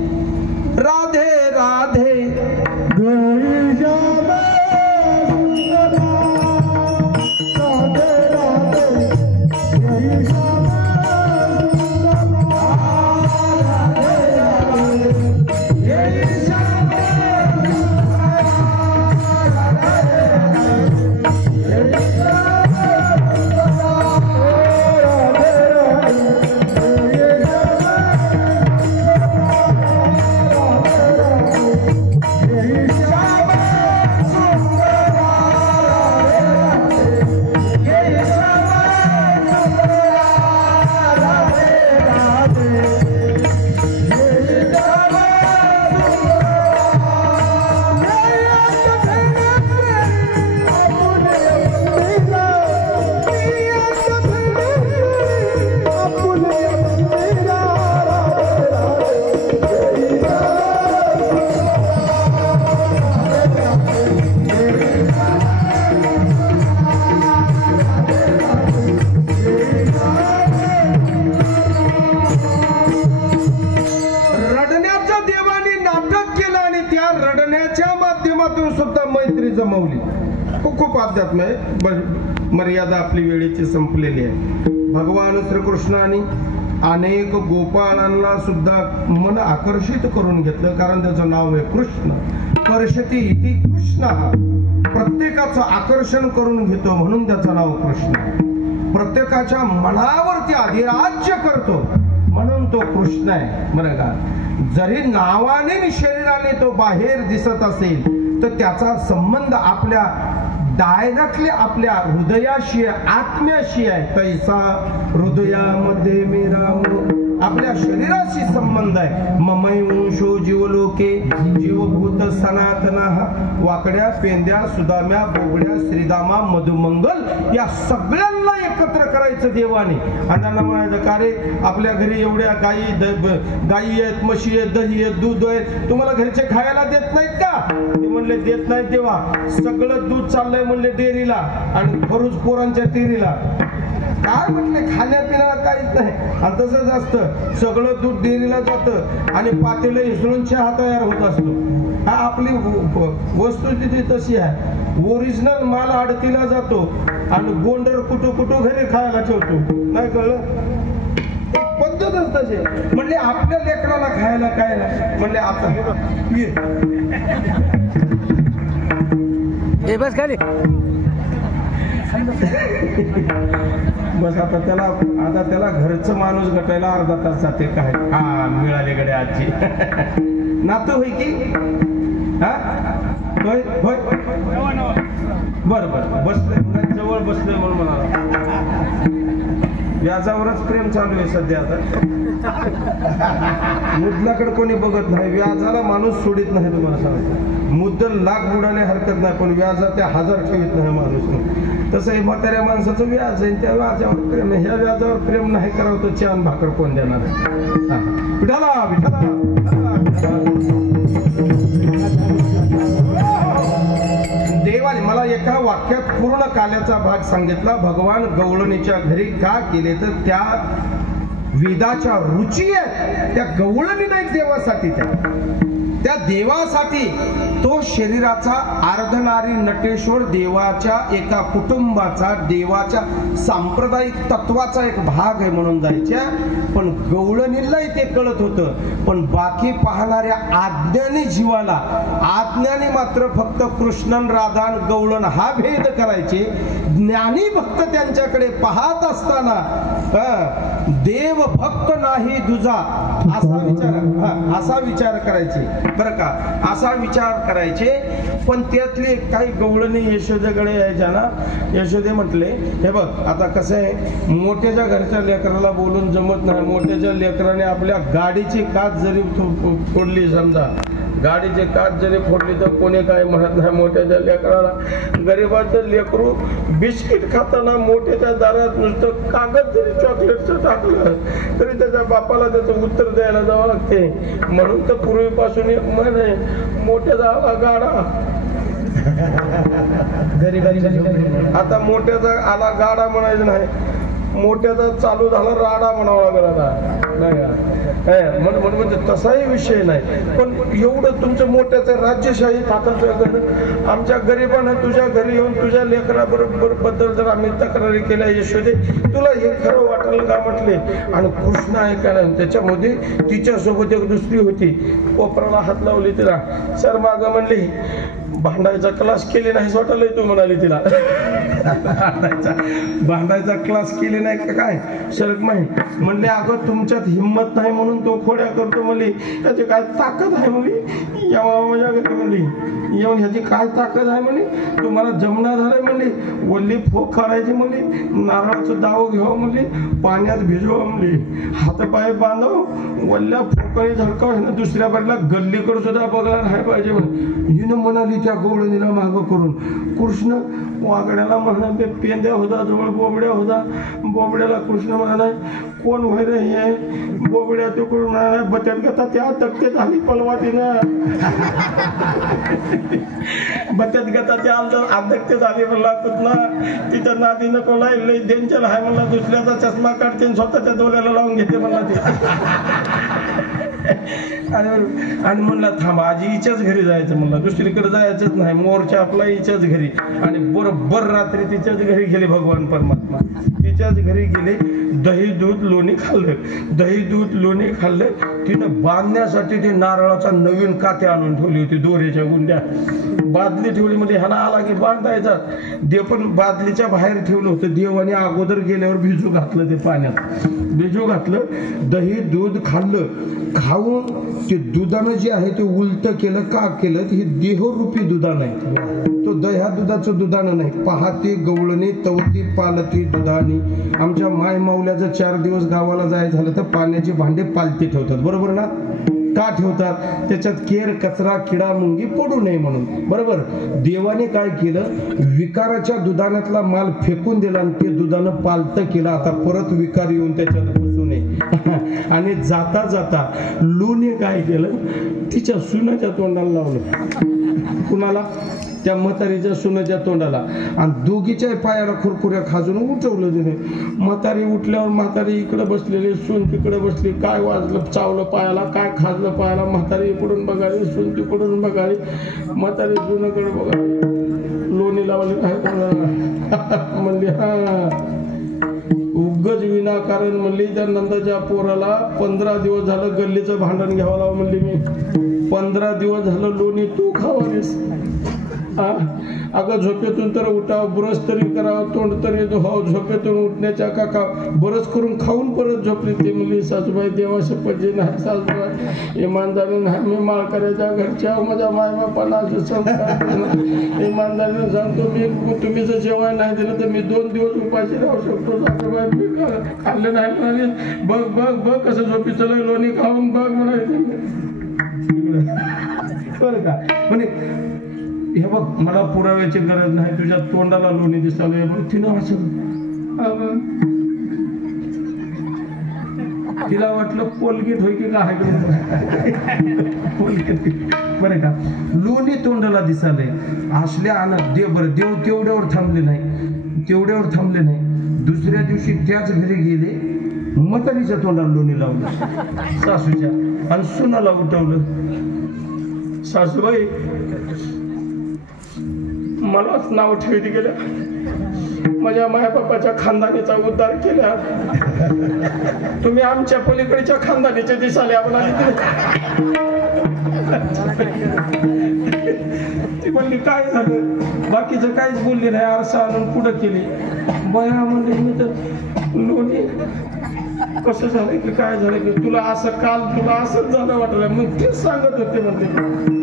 राधे राधे जमवली. खूप अध्यात्म आहे. मर्यादा आपली वेळेची संपलेली आहे. भगवान श्रीकृष्णाने अनेक गोपाळांना सुद्धा मन आकर्षित करून घेतलं, कारण त्याचं नाव आहे कृष्ण. कर्षती इति कृष्ण. प्रत्येकाचं आकर्षण करून घेतो म्हणून त्याचं नाव कृष्ण. प्रत्येकाच्या मनावरती अधिराज्य करतो म्हणून तो कृष्ण आहे. बरं का, जरी नावाने आणि शरीराने तो बाहेर दिसत असेल तर त्याचा संबंध आपल्या डायरेक्टली आपल्या हृदयाशी, आत्म्याशी आहे. तैसा हृदयामध्ये मेरा आपल्या शरीराशी संबंध आहे. ममैंशो जीवलोके जीवभूत सनातना. वाकड्या, पेंद्या, सुदाम्या, बोबड्या, श्रीदामा, मधुमंगल या सगळ्यांना एकत्र करायचं देवाने. आणि त्यांना म्हणायचं, का रे आपल्या घरी एवढ्या गायी आहेत, म्हशी आहेत, दही आहेत, दूध आहेत, तुम्हाला घरचे खायला देत नाहीत का? ते म्हणले देत नाहीत देवा. सगळं दूध चाललंय म्हणले डेअरीला आणि खरूच पोरांच्या टेरीला. काय म्हटले, खाण्यापिण्याला काहीच नाही. आणि तसंच असतं, सगळं दूध डेअरीला जातं आणि पातेलं इसळून चहा तयार होत असतो. हा आपली वस्तुस्थिती तशी आहे. ओरिजिनल माल आडतीला जातो आणि गोंडर कुठं घरी खायला ठेवतो. नाही कळलं, पद्धतच तशी. म्हणले आपल्या लेकराला खायला काय नाही. म्हणले आता बस खाली बस. आता त्याला घरचं माणूस गटायला अर्धा तास जाते. काय हा मिळाले गडे आजी. नातू होय की? हा होय होय. बर बसले जवळ बसले म्हणून म्हणाला. व्याजावरच प्रेम चालू आहे सध्या. आता मुद्दलाकडे कोणी बघत नाही. व्याजाला माणूस सोडित नाही. तुम्हाला सांगतो, मुद्दल लाख बुडाने हरकत नाही, पण व्याजा त्या 1000 ठेवीत नाही माणूस. तसं हे म्हाताऱ्या माणसाचं व्याज आहे, त्या व्याजावर प्रेम आहे. ह्या व्याजावर प्रेम नाही करावं तर छान भाकर कोण देणार आहे? विठाला विठाला. देवाने मला एका वाक्यात पूर्ण काल्याचा भाग सांगितला. भगवान गवळणीच्या घरी का गेले तर त्या वेदाच्या रुची आहेत त्या गवळणी नाही देवासाठी. त्या देवासाठी तो शरीराचा अर्धनारी नटेश्वर देवाच्या एका कुटुंबाचा, देवाच्या सांप्रदायिक तत्वाचा एक भाग आहे म्हणून जायच्या. पण गवळणीलाही ते कळत होतं. पण बाकी पाहणाऱ्या आज्ञानी जीवाला, आज्ञानी मात्र फक्त कृष्णन, राधान, गवळण हा भेद करायचे. ज्ञानी भक्त त्यांच्याकडे पाहत असताना देव भक्त नाही दुजा असा विचार करायचे. बरं का, असा विचार करायचे. पण त्यातले काही गवळणी यशोदेकडे यायच्या ना. यशोदे म्हटले, हे बघ आता कसं आहे, मोठ्याच्या घरच्या लेकराला बोलून जमत नाही. मोठ्याच्या लेकराने आपल्या गाडीची काच जरी फोडली समजा गाडीचे काच जरी फोडली तर कोणी काय म्हणत नाही मोठ्याच्या लेकराला. गरीबाचं लेकरू बिस्किट खाताना मोठ्याच्या दारात नुसतं कागद जरी चॉकलेटचं टाकलं तरी त्याच्या बापाला त्याचं उत्तर द्यायला जावं लागते. म्हणून तर पूर्वीपासून एक म्हण आहे, मोठ्याचा आला गाडा. आता मोठ्याचा आला गाडा म्हणायचं नाही, मोठ्याचा चालू झाला राडा म्हणावा लागला नाही का. म्हणजे तसाही विषय नाही. पण एवढं तुमचं मोठ्याचं राज्यशाही ताकद आमच्या गरिबानं तुझ्या घरी येऊन तुझ्या लेकराबरोबर बद्दल जर आम्ही तक्रारी केल्या, यशोदे तुला हे खरं वाटेल का म्हटले. आणि कृष्ण आहे का नाही त्याच्यामध्ये तिच्यासोबत एक दुसरी होती, कोपराला हात लावली तिला. सर मागं म्हणली भांडायचा क्लास केली नाही वाटलंय तू म्हणाली तिला. भांडायचा क्लास केली नाही का काय शरक माही म्हणले. अगं तुमच्यात हिंमत नाही म्हणून तो खोड्या करतो म्हणली. त्याची काय ताकद आहे म्हणली. माझ्या घरी म्हणली येऊन ह्याची काय ताकद आहे म्हणे. तुम्हाला जमना झालंय म्हणली. वल्ली फोक काढायची म्हणली, नारळाचं दाव घ्यावं म्हणली, पाण्यात भिजवा म्हणली, हातपाय बांधव, वल्ल्या फोकाने झळकाव. ह्यानं दुसऱ्या बाजूला गल्लीकडे सुद्धा बघायला नाही पाहिजे म्हणे. हिनं म्हणाली त्या गवळणीला मागं करून. कृष्ण वागड्याला म्हणाले पेंद्या होता जवळ बोबड्या होता. बोबड्याला कृष्ण म्हणाला कोण व्हाय रे हे. बोबड्या तिकडून म्हणाला बत्यात घेता त्या तक्ते झाली पलवाटीनं. बत्यात घेता त्या अध्यक्ष झाली म्हणला कुठला तिच्या नादी नको लय डेंजर आहे म्हणला. दुसऱ्याचा चष्मा काढते स्वतःच्या डोळ्याला लावून घेते म्हणला ते. आणि म्हणला थांबा आजी हिच्याच घरी जायचं म्हणला, दुसरीकडे जायचंच नाही. मोर्चा आपला हिच्याच घरी. आणि बरोबर रात्री तिच्याच घरी गेले भगवान परमात्मा. तिच्याच घरी गेले. दही दूध लोणी खाल्लं. दही दूध लोणी खाल्लं. तिनं बांधण्यासाठी ते नारळाचा नवीन कात्या आणून ठेवली होती, दोऱ्याच्या गुंड्या. बादली ठेवली म्हणजे ह्याला आला की बांधायचा. देव पण बादलीच्या बाहेर ठेवलं होतं. देवाने अगोदर गेल्यावर भिजू घातलं ते पाण्यात. भिजू घातलं. दही दूध खाल्लं. खाऊन ते दुधानं जे आहे ते उलट केलं. का केलं. हे देहरूपी दुधान आहे तो. दह्या दुधाचं दुधानं नाही. पहाटे गवळणी तवती पालती दुधानी. आमच्या माय माऊल्याचं 4 दिवस गावाला जायचं झालं तर पाण्याचे भांडे पालती ठेवतात, बरोबर ना. का ठेवतात. त्याच्यात केर कचरा किडा मुंगी पडू नये म्हणून, बरोबर. देवाने काय केलं, विकाराच्या दुधानातला माल फेकून दिला आणि ते दुधानं पालतं केलं. आता परत विकार येऊन त्याच्यात घुसू नये. आणि जाता जाता लोणी काय केलं, तिच्या सुनाच्या तोंडाला लावलं. कुणाला. त्या म्हातारीच्या सुनाच्या तोंडाला. आणि दोघीच्या पायाला खुरखुऱ्या खाजून उठवलं तिने. म्हातारी उठल्यावर म्हातारी इकडे बसलेली, सून तिकडे बसली. काय वाजलं चावलं पायाला, काय खाजलं पायाला. म्हातारी इकडून बघाली, सून तिकडून बघाली. म्हातारी सुनाकडे बघाली. लोणी लावली काय म्हणली हा उगच विनाकारण म्हणली. त्या नंदाच्या पोराला 15 दिवस झालं गल्लीचं भांडण घ्यावं लावं म्हणली. मी 15 दिवस झालं लोणी तू खावालीस. अगं झोपेतून तर उठाव, ब्रश तरी करावं, तोंड तरी धुवावं. झोपेतून उठण्याच्या काका बरंच करून खाऊन परत झोपली. ते म्हणली सासूबाई देवा शपथ नाही सासूबाई इमानदारी नाही. मी माळकऱ्याच्या घरच्या माझ्या मायबापाला संस्कार इमानदारीने सांगतो. मी तुम्ही जर जेवण नाही दिलं तर मी 2 दिवस उपाशी राहू शकतो सासूबाई. मी खाल्लं नाही म्हणाले. बघ बघ बघ कसं झोपी चल लोणी खाऊन बघ म्हणाले. बरं का म्हणजे हे बघ मला पुराव्याची गरज नाही. तुझ्या तोंडाला लोणी दिसावं बघ. तिनं असं तिला वाटलं कोलगेट होय की काय कोलगेट. बरं का लोणी तोंडाला दिसाले असल्या आनंद. देव बरं देव तेवढ्यावर थांबले नाही. दुसऱ्या दिवशी त्याच घरी गेले. म्हातारीच्या तोंडाला लोणी लावलं सासूच्या आणि सुनाला उठवलं. सासूबाई मलाच नाव ठेवत गेल्या. माझ्या मायबापाच्या खानदानीचा उद्धार केला. तुम्ही आमच्या पलीकडच्या खानदानीचे दिसाले म्हणाले. ती म्हणली काय झालं. बाकीचं काहीच बोलली नाही. आरसा आणून पुढं केली. बया म्हणली मी तर लोणी कसं झालं की काय झालं की तुला असं काल तुला असंच झालं वाटलं. मग तेच सांगत होते म्हणते.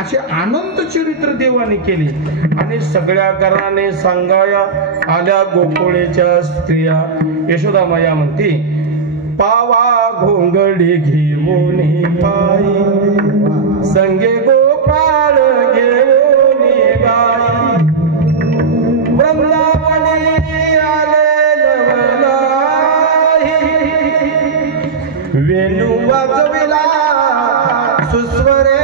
असे आनंद चरित्र देवाने केले. आणि सगळ्या घराने सांगाया आल्या गोकुळेच्या स्त्रिया. यशोदा माया म्हणते पावा घोंगडी घेऊन पायी संगे गोपाळ घेऊन गाई वृंदावनी आले लवलाई वेणू वाजविला सुस्वरे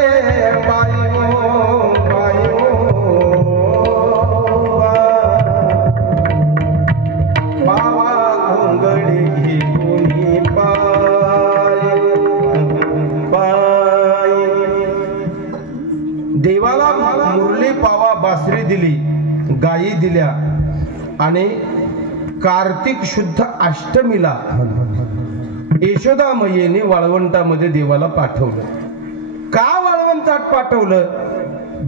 देवाला मुरली पावा बासरी दिली, गायी दिल्या आणि कार्तिक शुद्ध अष्टमीला यशोदा मैयेने वाळवंटामध्ये देवाला पाठवलं. का वाळवंटात पाठवलं?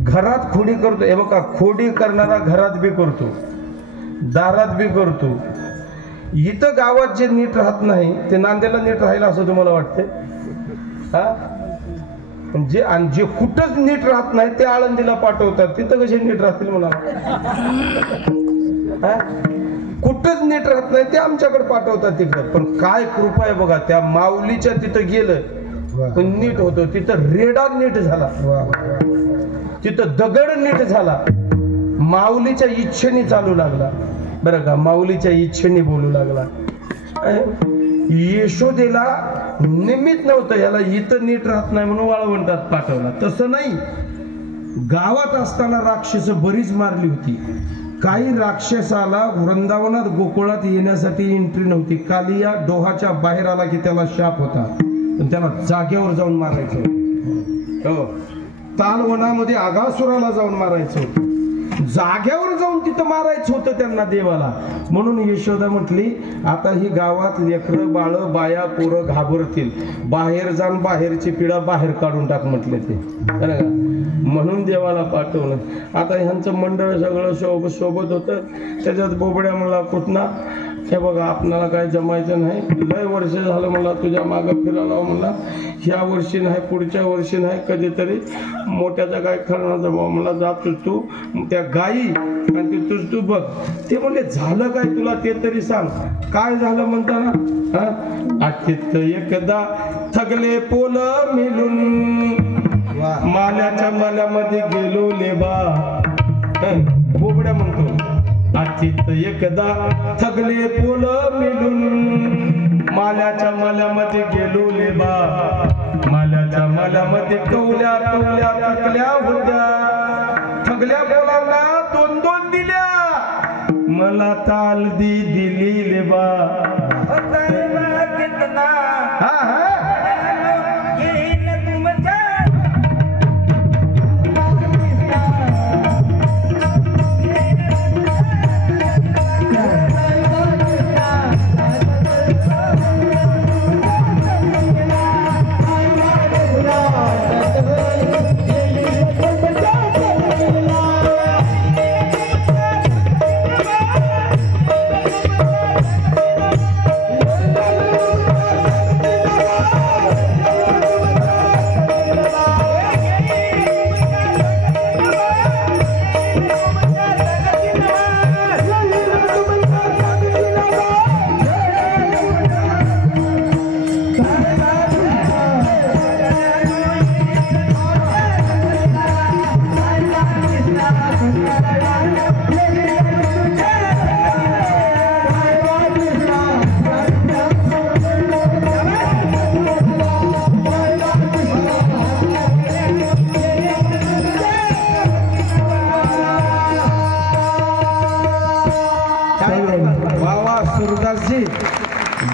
घरात खोडी करतो, हे बघा खोडी करणारा घरात बी करतो, दारात बी करतो. इथं गावात जे नीट राहत नाही ते नांदेडला नीट राहिलं असं तुम्हाला वाटतंय? जे कुठंच नीट राहत नाही ते आळंदीला पाठवतात, तिथं कसे नीट राहतील म्हणा. कुठंच नीट राहत नाही ते आमच्याकडे पाठवतात तिकडं. पण काय कृपा आहे बघा, त्या माऊलीच्या तिथं गेलं पण नीट होतं. तिथं रेडा नीट झाला, तिथं दगड नीट झाला, माऊलीच्या इच्छेने चालू लागला बरं का, माऊलीच्या इच्छेने बोलू लागला. यशोदेला निमित्त नव्हतं, याला इथं नीट राहत नाही म्हणून वाळवंटात पाठवला. तसं नाही, गावात असताना राक्षस बरीच मारली होती. काही राक्षसाला वृंदावनात गोकुळात येण्यासाठी एंट्री नव्हती. कालिया डोहाच्या बाहेर आला की त्याला शाप होता, पण त्याला जागेवर जाऊन मारायचं. हो, तालवनामध्ये आगासुराला जाऊन मारायचं, जाग्यावर जाऊन तिथं मारायचं होतं त्यांना देवाला. म्हणून यशोदा म्हटली आता ही गावात लेकरं बाळ बाया पोरं घाबरतील, बाहेर जाऊन बाहेरची पिढा बाहेर काढून टाक म्हटले ते, म्हणून देवाला पाठवलं. आता ह्यांचं मंडळ सगळं सोबत होतं, त्याच्यात बोबड्या म्हणला कुठना, हे बघा आपणाला काय जमायचं नाही, लय वर्ष झालं मला तुझ्या मागं फिरायला म्हणला, ह्या वर्षी नाही पुढच्या वर्षी नाही, कधीतरी मोठ्याचा काय खरं जमा मला जातो तू त्या गाई आणि ते तू बघ. ते म्हणले झालं काय तुला ते तरी सांग, काय झालं म्हणताना आखित एकदा थगले पोल मिळून माल्याच्या माल्यामध्ये गेलो लेबा. बोबड्या म्हणतो आखित एकदा थगले पोल मिळून माल्याच्या माल्यामध्ये गेलो लेबा. माल्याच्या माल्यामध्ये कवल्या कवल्या थकल्या होत्या, थगल्या पोलांना दोन दोन दिल्या, मला ताल दिली लेबा.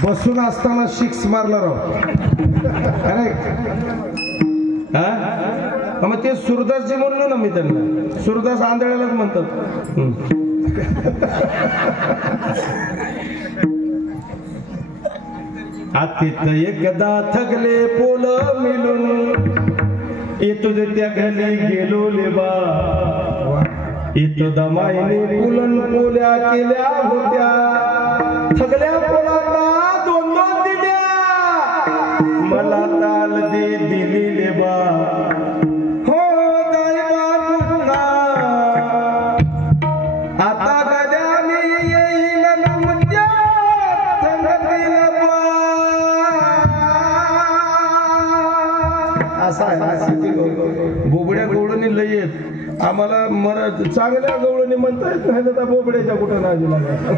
बसून असताना शिक्स मारला राव. मग ते सुरदासजी म्हणलो ना मी त्यांना, सुरदास आंधळ्यालाच म्हणतात. आतीत एकदा थगले पोल मिळून येतो त्या घरी गेलो लेबा. येतो दमाईने पुलन पोल्या केल्या होत्या, थगल्या पोलांना दोन दोन दिल्या, मला ताल दिली लेबा. हो दैवा पुन्हा आता गद्याने येईल मुद्द्या थंडतील बा. असा आहे ना. बोबड्या गवळणी लय येत आम्हाला चांगल्या गवळणी म्हणता येत नाही तर बोबड्याच्या कुठं नाजी लागायचं.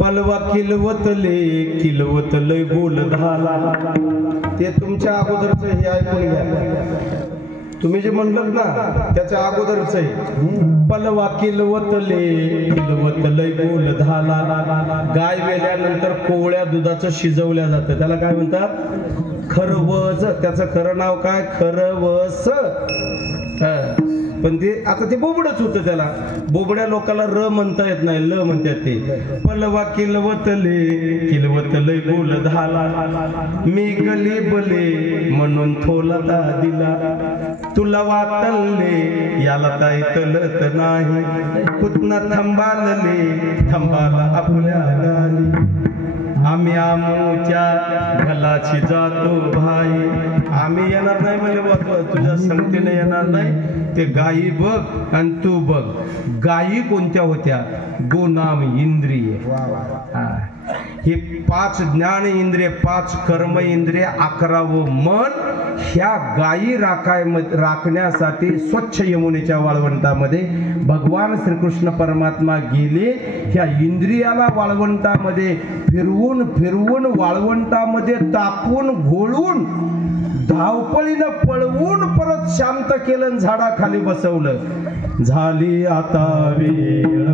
पलवा किलवत लय बोल झाला. ते तुमच्या अगोदरच हे ऐकून घ्या. तुम्ही जे म्हणलं ना त्याच्या अगोदरच आहे. पलवा किलवत लय बोल झाला. गाय वेल्यानंतर कोवळ्या दुधाचं शिजवल्या जातं त्याला काय म्हणतात खरवस. त्याचं खरं नाव काय खरवस. पण ते आता ते बोबडच होतं. त्याला बोबड्या लोकांना र म्हणता येत नाही ल म्हणतात ते. पलवा किलवत लय बोल झाला. मी गली बले म्हणून थोला दिला. तुला वातलले याला काय तलत नाही. कुठना थांबाला आपल्या गाली. आम्ही आमच्या घलाची जातो भाई. आम्ही येणार नाही म्हणजे तुझ्या संगतीने येणार नाही. ते गायी बघ आणि तू बघ. गायी कोणत्या होत्या गोनाम इंद्रिय. हे 5 ज्ञान इंद्रिय 5 कर्म इंद्रिय 11वं मन. ह्या गायी राखण्यासाठी स्वच्छ यमुनेच्या वाळवंटामध्ये भगवान श्रीकृष्ण परमात्मा गेले. ह्या इंद्रियाला वाळवंटामध्ये फिरवून वाळवंटामध्ये टाकून घोळून धावपळीनं पळवून परत शांत केलं. झाडाखाली बसवलं. झाली आता वेळ